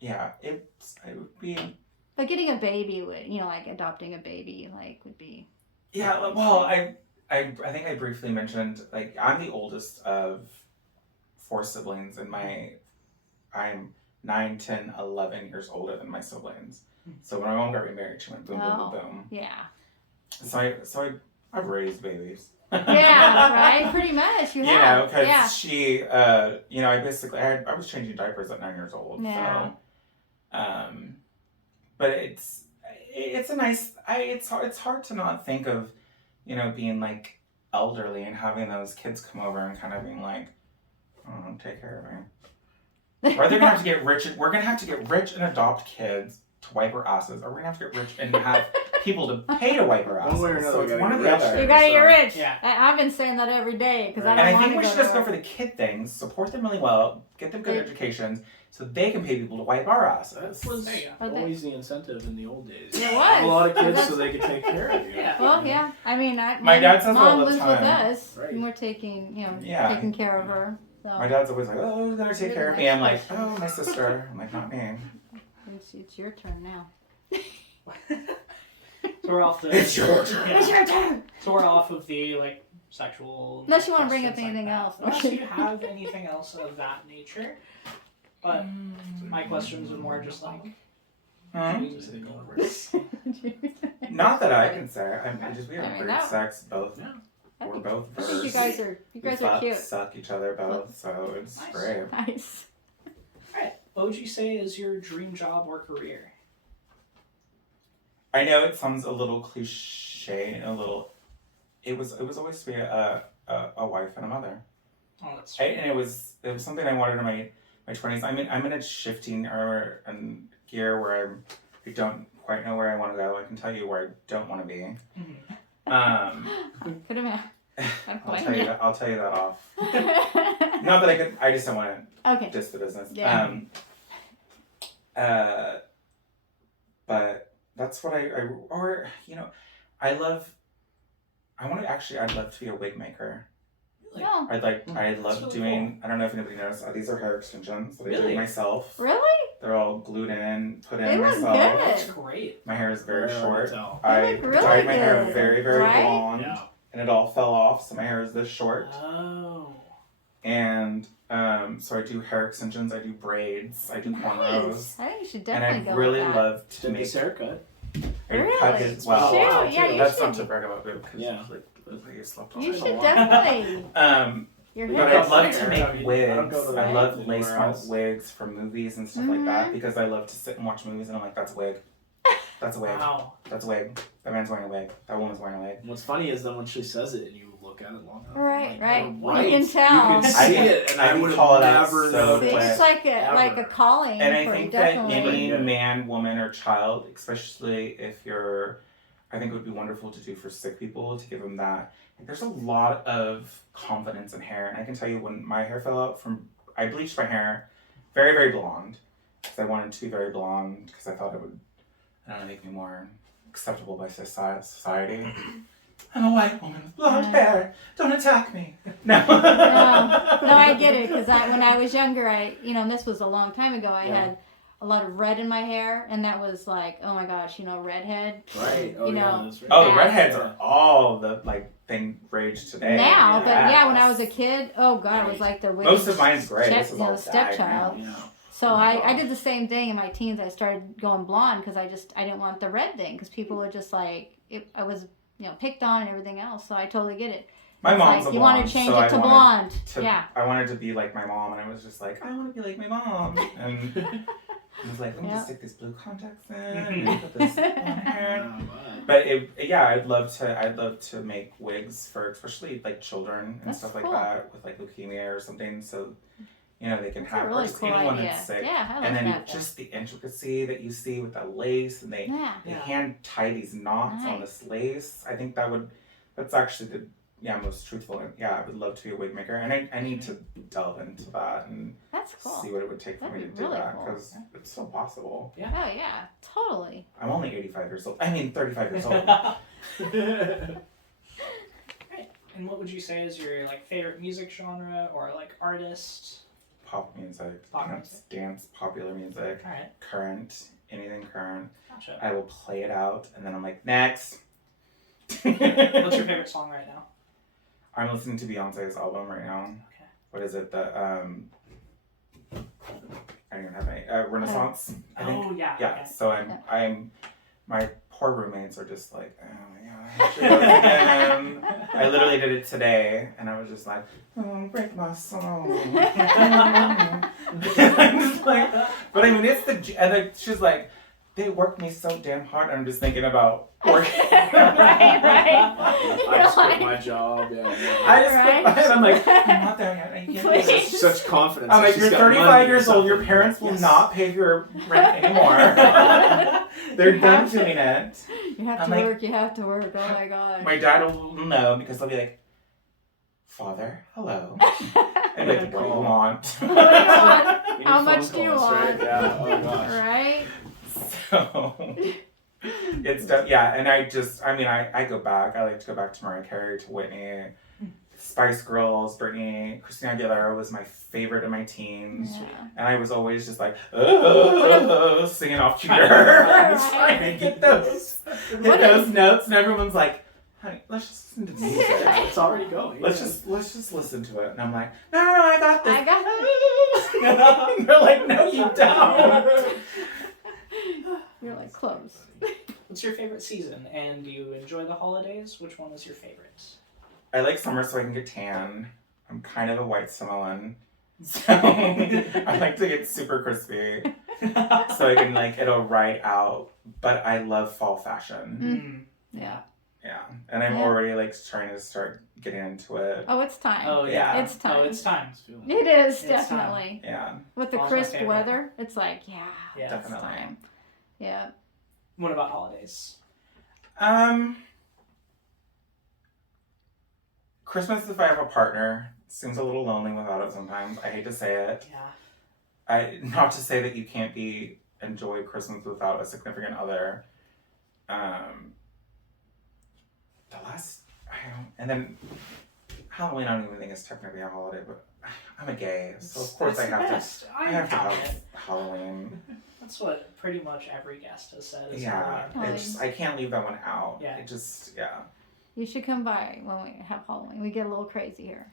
would be... But getting a baby would, adopting a baby, would be... Yeah, well, I think I briefly mentioned, I'm the oldest of 4 siblings, and I'm 9, 10, 11 years older than my siblings. So when my mom got remarried, she went boom, boom, boom, boom. Yeah. So I've raised babies. Yeah, right? Pretty much. You have. Because she, I was changing diapers at 9 years old. Yeah. So, but it's a nice, it's hard to not think of, being elderly and having those kids come over and kind of being like, oh, take care of me. Or they're gonna have to get rich. We're gonna have to get rich and adopt kids to wipe our asses, or we're gonna have to get rich and have people to pay to wipe our asses. One way or another, so it's one or the rich. other. You gotta get rich. Yeah. I've been saying that every day because I don't want to. And I think we should just go for the kid things, support them really well, get them good educations, so they can pay people to wipe our asses. That was always the incentive in the old days. It was. Have a lot of kids so they could take care of you. Yeah. Well, yeah. I mean, My dad says mom all the lives time. with us, Right. and we're taking, Yeah. taking care of her. So My dad's always like, oh, who's gonna take care of me? I'm like, oh, my sister. I'm like, not me. it's your turn now. So we're off the. It's your turn. It's your turn. So we're off of the like sexual. Unless you wanna bring up questions anything that. else. Unless you have anything else of that nature. But my questions are more just like. Hmm? Dreams. Not that I can say. We I have mean, great that- sex. Both. Yeah. We're both I think you versed. guys are We cute. suck each other both, so it's Nice. great. Nice. Alright. What would you say is your dream job or career? I know it sounds a little cliche, It was always to be a wife and a mother. Oh, that's And it was something I wanted in my 20s. I'm in a shifting gear where I don't quite know where I want to go. I can tell you where I don't want to be. Could have I'll tell you that off. Not that I could. I just don't want to Okay. diss the business. Yeah. But that's what I'd love to be a wig maker. No. I love really doing. I don't know if anybody knows. These are hair extensions that I Really? do myself. Really? They're all glued in, put in They look myself. good. That's great. My hair is very Rarely short. tell. They I look really dyed my hair good, very, very right? blonde, Yeah. and it all fell off, so my hair is this short. Oh. And so I do hair extensions, I do braids, I do cornrows, Nice. I think you should and definitely I go really with that. love to Did make. this haircut? I Really? cut his Shoot, well. yeah, you That's should. not to brag about it because Yeah. like you slept on You it. should definitely. Your But hair. I'd love to hair. make I don't wigs. go to the I love anywhere lace front else. wigs for movies and stuff like that because I love to sit and watch movies and I'm like, that's a wig. That's a wig. Wow. That's a wig. That man's wearing a wig. That woman's wearing a wig. And what's funny is then when she says it and you look at it long enough, Right, like, right. you're You can tell. You can I see can- it, and I I can would call have it out never so known. quick. It's like a Ever. calling And I for think that definitely. any man, woman, or child, especially if you're, I think it would be wonderful to do for sick people to give them that. There's a lot of confidence in hair, and I can tell you when my hair fell out I bleached my hair very, very blonde because I wanted to be very blonde because I thought it would, I don't know, make me more acceptable by society. I'm a white woman with blonde hair. Don't attack me. No. No, I get it because when I was younger, and this was a long time ago, I had a lot of red in my hair, and that was like, oh my gosh, redhead. Right. Oh, You yeah, know, that's right. Oh, the Yeah. redheads are all the thing rage today. Now, but Yes. when I was a kid, oh god, it was like the Most of mine's gray. This is all dyed stepchild. now. Yeah. So I did the same thing in my teens. I started going blonde because I didn't want the red thing because people would just I was picked on and everything else. So I totally get it. My It's mom's like, a you blonde, want to change so it to blonde. Yeah. I wanted to be like my mom, and I was just like, I want to be like my mom. And I was like, let me just stick these blue contacts in and put this blonde hair. But I'd love to make wigs for especially like children and That's stuff cool. like that with like leukemia or something, so they can That's a have really or just cool anyone idea. that's sick. Yeah, I like And then that. just the intricacy that you see with that lace, and they Yeah. hand tie these knots on this lace. I think that's actually the most truthful. Yeah, I would love to be a wig maker, and I need to delve into that and That's cool. see what it would take for That'd me to be do really that cool. because it's still possible. Oh yeah, totally. I'm only 85 years old. I mean, 35 years old. Right. And what would you say is your favorite music genre or artist? Pop music, Pop dance, popular music, All right. current, anything current. Gotcha. I will play it out, and then I'm like, next. What's your favorite song right now? I'm listening to Beyonce's album right now. Okay. What is it? I don't even have any. Renaissance, I think. Oh yeah. Yeah. Okay. So I'm. My poor roommates are just like, oh my gosh. She goes again. I literally did it today, and I was just like, oh, break my soul. I'm just like, but I mean, and then she's like, they work me so damn hard. I'm just thinking about working. right. I just quit my job. Yeah. I just Right? quit mine. I'm like, I'm not there yet. I can't do Please. this. Such confidence. I'm like, She's you're got 35 money or years old. Your something. parents will Yes. not pay for your rent anymore. They're done doing it. You have I'm to like- work. You have to work. Oh my gosh. My dad will know because they'll be like, Father, hello. And like, what do you want? What do you want? You need How phone much do you calls, want? right? Yeah. Oh gosh. Right? So it's and I go back. I like to go back to Mariah Carey, to Whitney, Spice Girls, Britney, Christina Aguilera was my favorite in my teens. Yeah. And I was always just like, oh, singing off key to her. I was trying to hit those notes, and everyone's like, honey, let's just listen to the music. It's already going. Let's just listen to it. And I'm like, no, I got this. I got And they're like, no, you don't. You're like close. What's your favorite season? And do you enjoy the holidays? Which one is your favorite? I like summer so I can get tan. I'm kind of a white Samoan. So I like to get super crispy. So I can it'll ride out. But I love fall fashion. Yeah. Yeah. And I'm already trying to start getting into it. Oh, it's time. Oh yeah. It's time. Oh, it's time. It is, It's definitely. Yeah. With the Fall's my crisp favorite. weather, it's like, yeah, Definitely. it's time. Yeah. What about holidays? Christmas, if I have a partner, seems a little lonely without it sometimes. I hate to say it. Yeah. Not to say that you can't enjoy Christmas without a significant other. And then Halloween, I don't even think is technically a holiday, but I'm a gay, so of course I have to. I have to have Halloween. That's what pretty much every guest has said. Is Yeah, Halloween. I can't leave that one out. Yeah. It just, yeah. You should come by when we have Halloween. We get a little crazy here.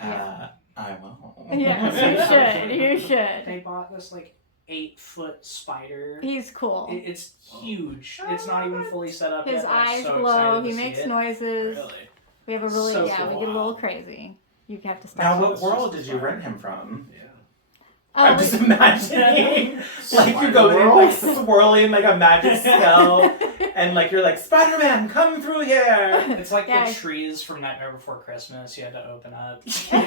I will. Yes, you should. They bought this 8-foot spider. He's cool. It's huge. It's not even fully set up His yet. I'm eyes so glow. excited to He see makes it. noises. Really? We have a really, So we cool. get a little crazy. You have to stop. Now, what It's world just did you fun. rent him from? Yeah. I'm just imagining, you go World. in, swirling like a magic spell, and you're like, Spider-Man, come through here! It's like Yeah. the trees from Nightmare Before Christmas. You had to open up.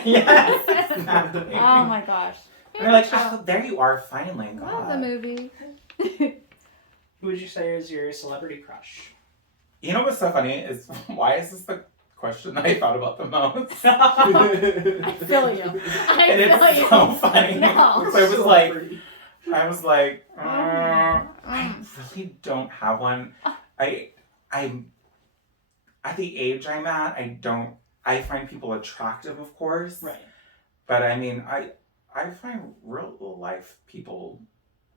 Yes! Oh my gosh. And they're like, oh, there you are, finally. Love the God. movie. Who would you say is your celebrity crush? You know what's so funny is, why is this the question that I thought about the most? I feel you. I And feel it's you. so funny. No. So I was like, I Mm. really don't have one. I'm at the age I'm at, I find people attractive, of course. Right. But I mean, I find real life people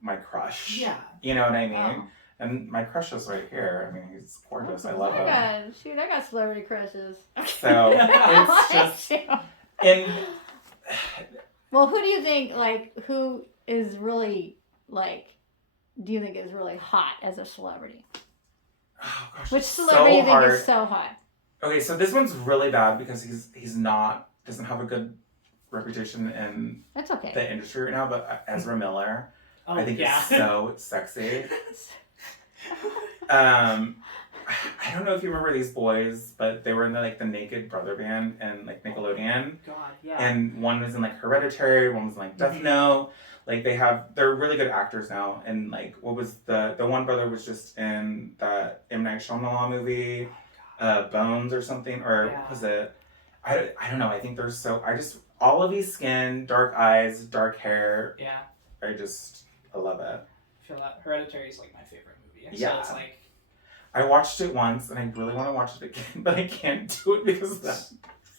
my crush. Yeah. You know what I mean? Oh. And my crush is right here. I mean, he's gorgeous. I love I him. got celebrity crushes. So it's just in. Well, who do you think, who is really, do you think is really hot as a celebrity? Oh gosh, Which it's celebrity do you think hard. is so hot? Okay, so this one's really bad because he's doesn't have a good reputation in That's okay. the industry right now. But Ezra Miller, Oh, I think yeah. is so sexy. I don't know if you remember these boys, but they were in the Naked Brother band and Nickelodeon. God, yeah. And one was in Hereditary, one was in Death Note. They're really good actors now. And what was the one brother was just in that M. Night Shyamalan movie, Bones or something, or Yeah. was it? I don't know. I think they're olive-y skin, dark eyes, dark hair. Yeah. I love it. I feel that Hereditary is my favorite movie. Yeah. So it's I watched it once and I really want to watch it again, but I can't do it because of that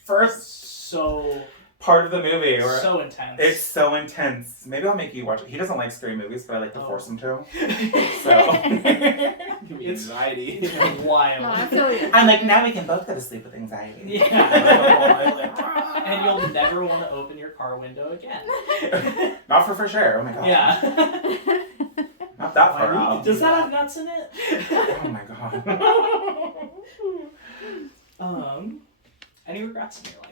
first so part of the movie where so intense. it's so intense. Maybe I'll make you watch it. He doesn't like scary movies, but I like to Oh. force him to. it's So Give me anxiety. wild. No, I feel you. I'm like, now we can both go to sleep with anxiety. Yeah. And you'll never want to open your car window again. Not for sure. Oh my god. Yeah. Not that far out. Does that have nuts in it? Oh my god. Any regrets in your life?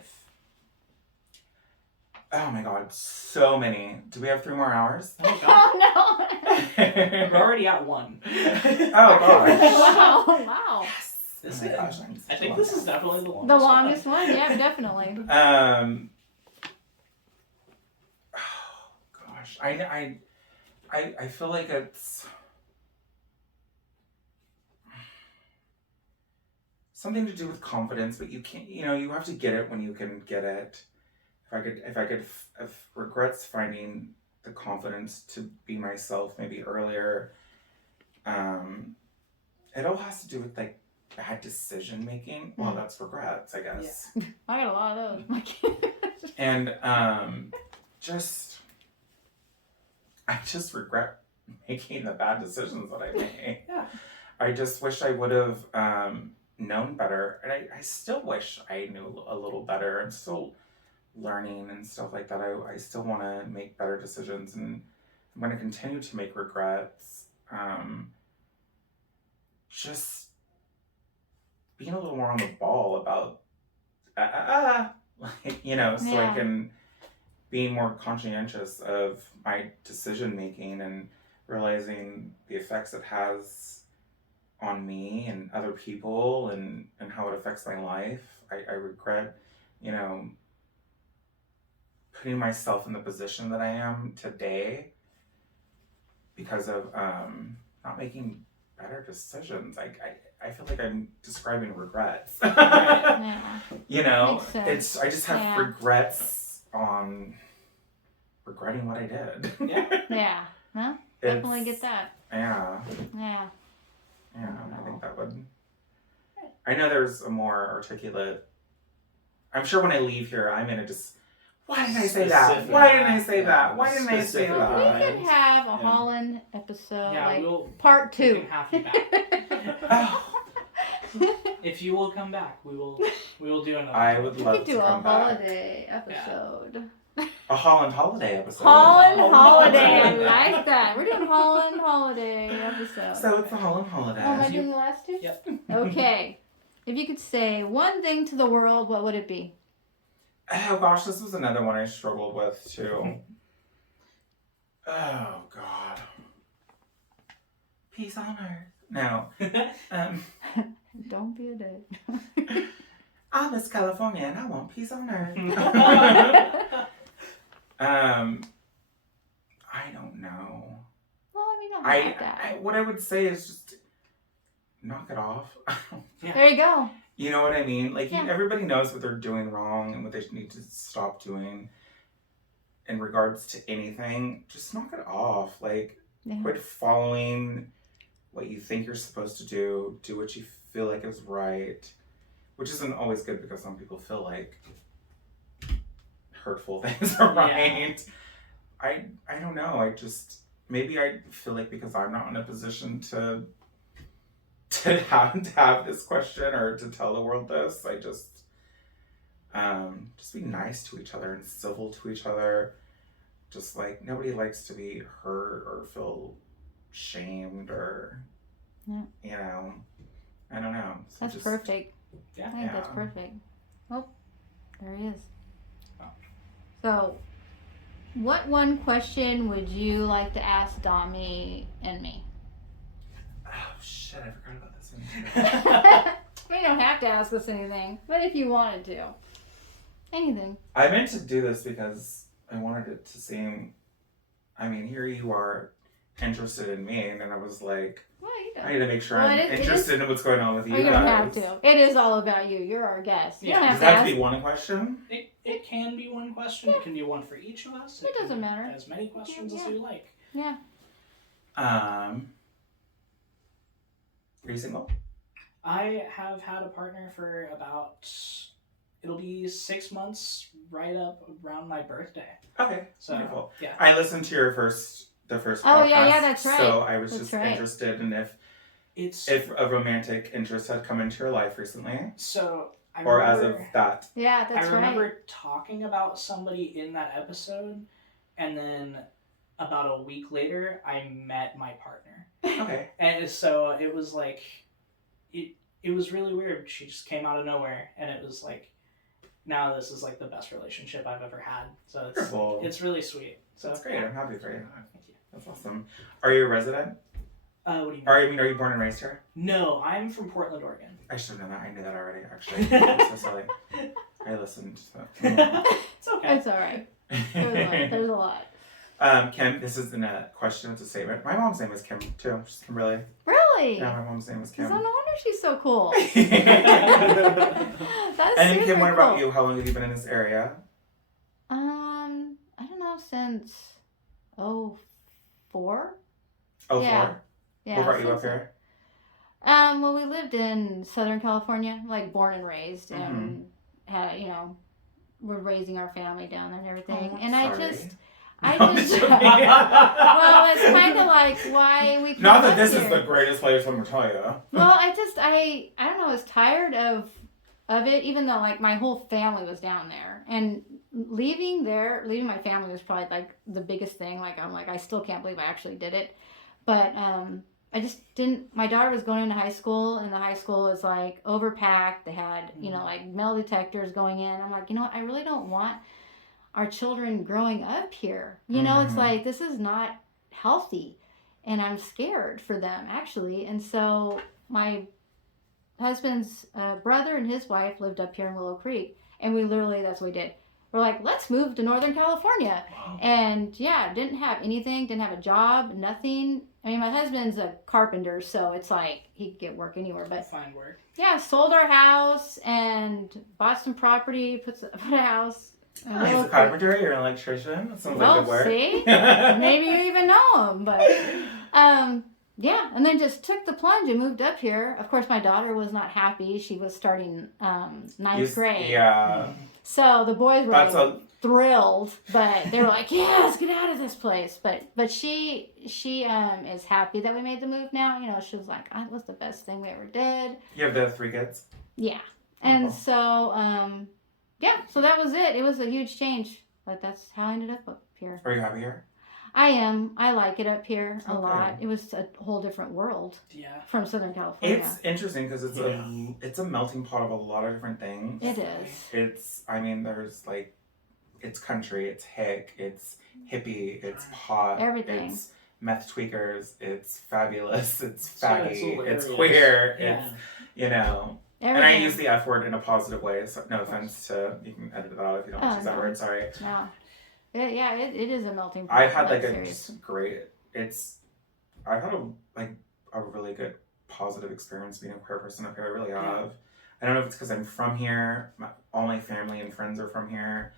Oh my god, so many. Do we have 3 more hours? Oh god. Oh We're no. already at 1. Oh gosh. Wow, wow. This Oh my is- gosh, I think this is definitely the longest The longest one, yeah, definitely. Oh gosh, I feel like it's something to do with confidence, but you can't. You have to get it when you can get it. If regrets finding the confidence to be myself maybe earlier. It all has to do with bad decision making, well, that's regrets, I guess. I got a lot of those. And I just regret making the bad decisions that I made. Yeah. I just wish I would have known better. And I still wish I knew a little better. I'm still learning and stuff like that. I still want to make better decisions, and I'm going to continue to make regrets. Just being a little more on the ball about, like, you know, so I can being more conscientious of my decision making and realizing the effects it has on me and other people and how it affects my life. I regret, you know, putting myself in the position that I am today because of not making better decisions. I feel like I'm describing regrets. You know, it's I just have regrets on regretting what I did. Yeah. Well, definitely get that. Yeah. Yeah. Yeah, I think that would. I know there's a more articulate. I'm sure when I leave here, I'm gonna just. Why didn't I say that? Why didn't I say that? Why didn't I say Well, that? we could have a Holland episode, Yeah, like we'll part 2. we can have you back. If you will come back, we will do another. I would We love could to do a come back. holiday episode. A Holland holiday episode. Holland holiday, I like that. We're doing Holland holiday episode. So it's the Holland holiday. Oh, am I doing the last 2? Yep. Okay. If you could say one thing to the world, what would it be? Oh gosh, this was another one I struggled with too. Oh God. Peace on earth. No. Don't be a dick. I miss California and I want peace on earth. I don't know. Well, I mean, I like that. What I would say is just knock it off. There you go. You know what I mean? Like, Yeah. everybody knows what they're doing wrong and what they need to stop doing in regards to anything. Just knock it off. Like, quit following what you think you're supposed to do. Do what you feel like is right. Which isn't always good because some people feel like hurtful things are right. I don't know. Maybe I feel like because I'm not in a position to have this question or to tell the world this, I just be nice to each other and civil to each other. Just like nobody likes to be hurt or feel shamed or you know, I don't know. So That's perfect. Yeah. I think that's perfect. Oh, there he is. Oh. So, what one question would you like to ask Dami and me? Oh shit, I forgot about this one. We don't have to ask us anything, but if you wanted to. Anything. I meant to do this because I wanted it to seem, I mean, here you are interested in me, and then I was like, Well, you I need to make sure I'm it interested in what's going on with you you don't have guys. to. It is all about you. You're our guest. You Yeah. don't have Does to that have ask. to be one question? It can be one question. It can be one for each of us. It doesn't can be matter. As many questions Yeah. as you like. Yeah. Are you single? I have had a partner for about, it'll be 6 months right up around my birthday. Okay, So, wonderful. yeah. I listened to the first podcast. Oh, yeah, that's right. So I was That's just right. interested in It's if a romantic interest had come into your life recently, so I or remember, as of that. Yeah, that's I right. remember talking about somebody in that episode, and then about a week later, I met my partner, Okay. and so it was like, it was really weird. She just came out of nowhere, and it was like, now this is like the best relationship I've ever had. So Wonderful. it's really sweet. So That's great. I'm happy for you. Thank you. That's awesome. Are you a resident? What do you mean? Are you born and raised here? No, I'm from Portland, Oregon. I should have known that. I knew that already, actually. I'm so sorry. I listened. So. It's okay. It's all right. There's a lot. Kim, this isn't a question, it's a statement. My mom's name is Kim, too. She's Kimberly. Really? Yeah, my mom's name is No Kim. wonder she's so cool. That's And then super Kim, what about cool. you? How long have you been in this area? I don't know, since 04? Oh, Yeah. 4? Yeah. What brought you since up here? Well, we lived in Southern California, like born and raised, and had, we're raising our family down there and everything. Oh, and sorry. I No, I'm just, joking. well, it's kind of like why we came Not that up this here. is the greatest place, let me tell you. Well, I don't know, I was tired of it, even though like my whole family was down there, and leaving my family was probably like the biggest thing. Like I'm like I still can't believe I actually did it, but I just didn't. My daughter was going into high school, and the high school was like overpacked. They had like metal detectors going in. I'm like, I really don't want our children growing up here. It's like this is not healthy, and I'm scared for them actually. And so my husband's brother and his wife lived up here in Willow Creek, and that's what we did. We're like, let's move to Northern California. Wow. And didn't have anything, didn't have a job, nothing. I mean, my husband's a carpenter, so it's like he could get work anywhere. But Find work. yeah, sold our house and bought some property, put a house. in He's Willow a Creek. carpenter, you're an electrician. That sounds like good work. See? Maybe you even know him, but yeah, and then just took the plunge and moved up here. Of course, my daughter was not happy. She was starting ninth grade. Yeah. So the boys were That's like, thrilled, but they were like, "Yeah, let's get out of this place." But she is happy that we made the move now. She was like, "It was the best thing we ever did." You have the 3 kids? Yeah, and Cool. so so that was it. It was a huge change, but that's how I ended up here. Are you happy here? I am. I like it up here a Okay. lot. It was a whole different world Yeah. from Southern California. It's interesting because it's a melting pot of a lot of different things. It is. There's like, it's country, it's hick, it's hippie, it's pot, Everything. it's meth tweakers, it's fabulous, it's So faggy, it's it's hilarious. queer, Yeah. it's, and I Everything. use the F word in a positive way, so no offense to, you can edit that out if you don't want to use that no. word, sorry. No. It is a melting pot. I've had like a serious. just great, I've had a really good positive experience being a queer person up here, I really have. I don't know if it's because I'm from here, all my family and friends are from here.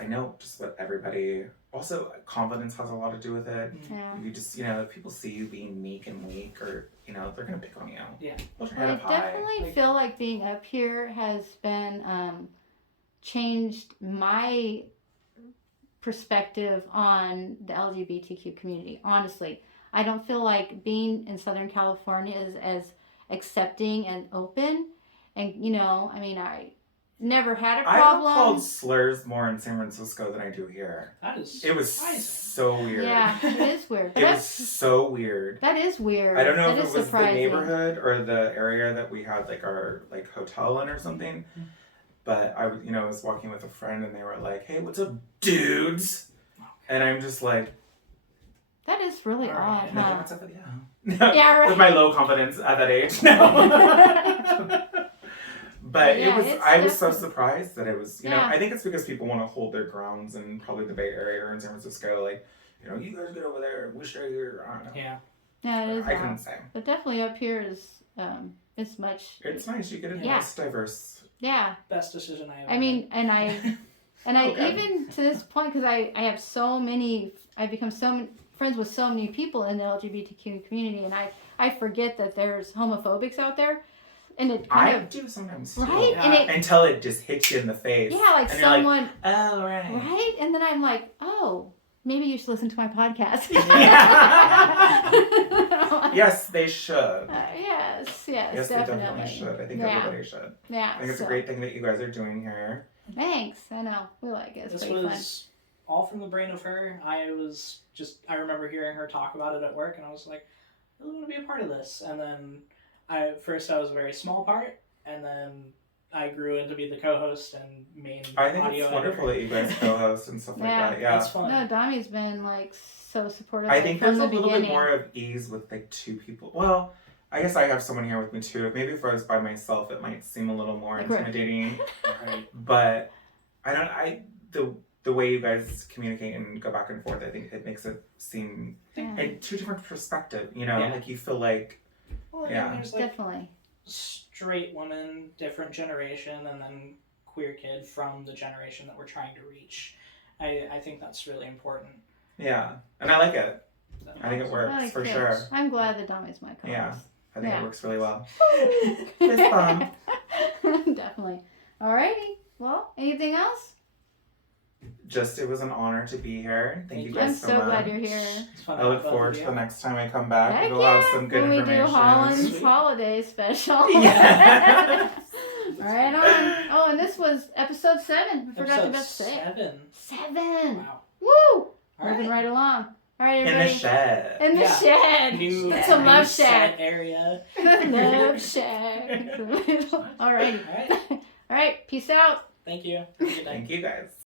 I know just what everybody, also confidence has a lot to do with it. Yeah. You just, if people see you being meek and weak, or, they're going to pick on you. Yeah. Hold your I head up high. definitely feel like being up here has been changed my perspective on the LGBTQ community. Honestly, I don't feel like being in Southern California is as accepting and open. And I never had a I problem. got called slurs more in San Francisco than I do here. That is. It was surprising. so weird. Yeah, it is weird. But It was so weird. that is weird. I don't know That if is it was surprising. the neighborhood or the area that we had like our hotel in or something. But I was walking with a friend and they were like, "Hey, what's up, dudes?" And I'm just like, That is really All odd, right. huh? "What's up with you?" Yeah, right. With my low confidence at that age. No. But Yeah, it was. it's I was so definitely- surprised that it was. Yeah. I think it's because people want to hold their grounds in probably the Bay Area or in San Francisco. Like, you guys get over there. We stay here. I don't know. Yeah. Yeah, it is I odd. couldn't say. But definitely up here is it's much. It's nice. You get a Yeah. nice diverse. Yeah, Best decision I ever. I mean, and I Okay. even to this point, because I have so many, I've become friends with so many people in the LGBTQ community, and I forget that there's homophobics out there, and it kind I of do sometimes too. right, Yeah. and it Until it just hits you in the face. yeah, like and you're like, someone oh right. right, and then I'm like, oh, maybe you should listen to my podcast. Yes, they should. Yes, Yes, definitely. they definitely should. I think Yeah. everybody should. Yeah, I think it's a so- great thing that you guys are doing here. Thanks. I know. We like it. It's This pretty was all from the brain of her. I remember hearing her talk about it at work, and I was like, I really want to be a part of this. And then I was a very small part, and then I grew into be the co-host and main I think audio it's wonderful editor. that you guys co-host and stuff like Yeah. that. Yeah. It's fun. No, Dami's been like so supportive. I like, think from there's a the little beginning. bit more of ease with like 2 people. Well, I guess I have someone here with me too. Maybe if I was by myself, it might seem a little more Like we're- intimidating. Right. But the way you guys communicate and go back and forth, I think it makes it seem Yeah, in 2 different perspectives. Yeah. Like you feel like Well, and Yeah. there's like definitely. straight woman, different generation, and then queer kid from the generation that we're trying to reach. I think that's really important. yeah, and I like it. So, I think it works I like for it. sure. I'm glad that Dami's my co-host. Yeah. I think Yeah. it works really well. Fist Fist bump. Definitely. Alrighty. Well, anything else? Just, it was an honor to be here. Thank you I'm guys so much. glad you're here. It's fun I to look have both forward of to you. the next time I come back. Heck We'll have yeah. some good When we do information. Holland's Sweet. holiday special. Yeah. Right on. Oh, and this was episode 7. I forgot Episode to say it. 7. 7. Wow. Woo! All Moving right. right along. All right, In the everybody. shed. In the Yeah. shed. New, It's a new love set shack. area. Love shack. Alrighty. All right. All right. Peace out. Thank you. Have a good night. Thank you guys.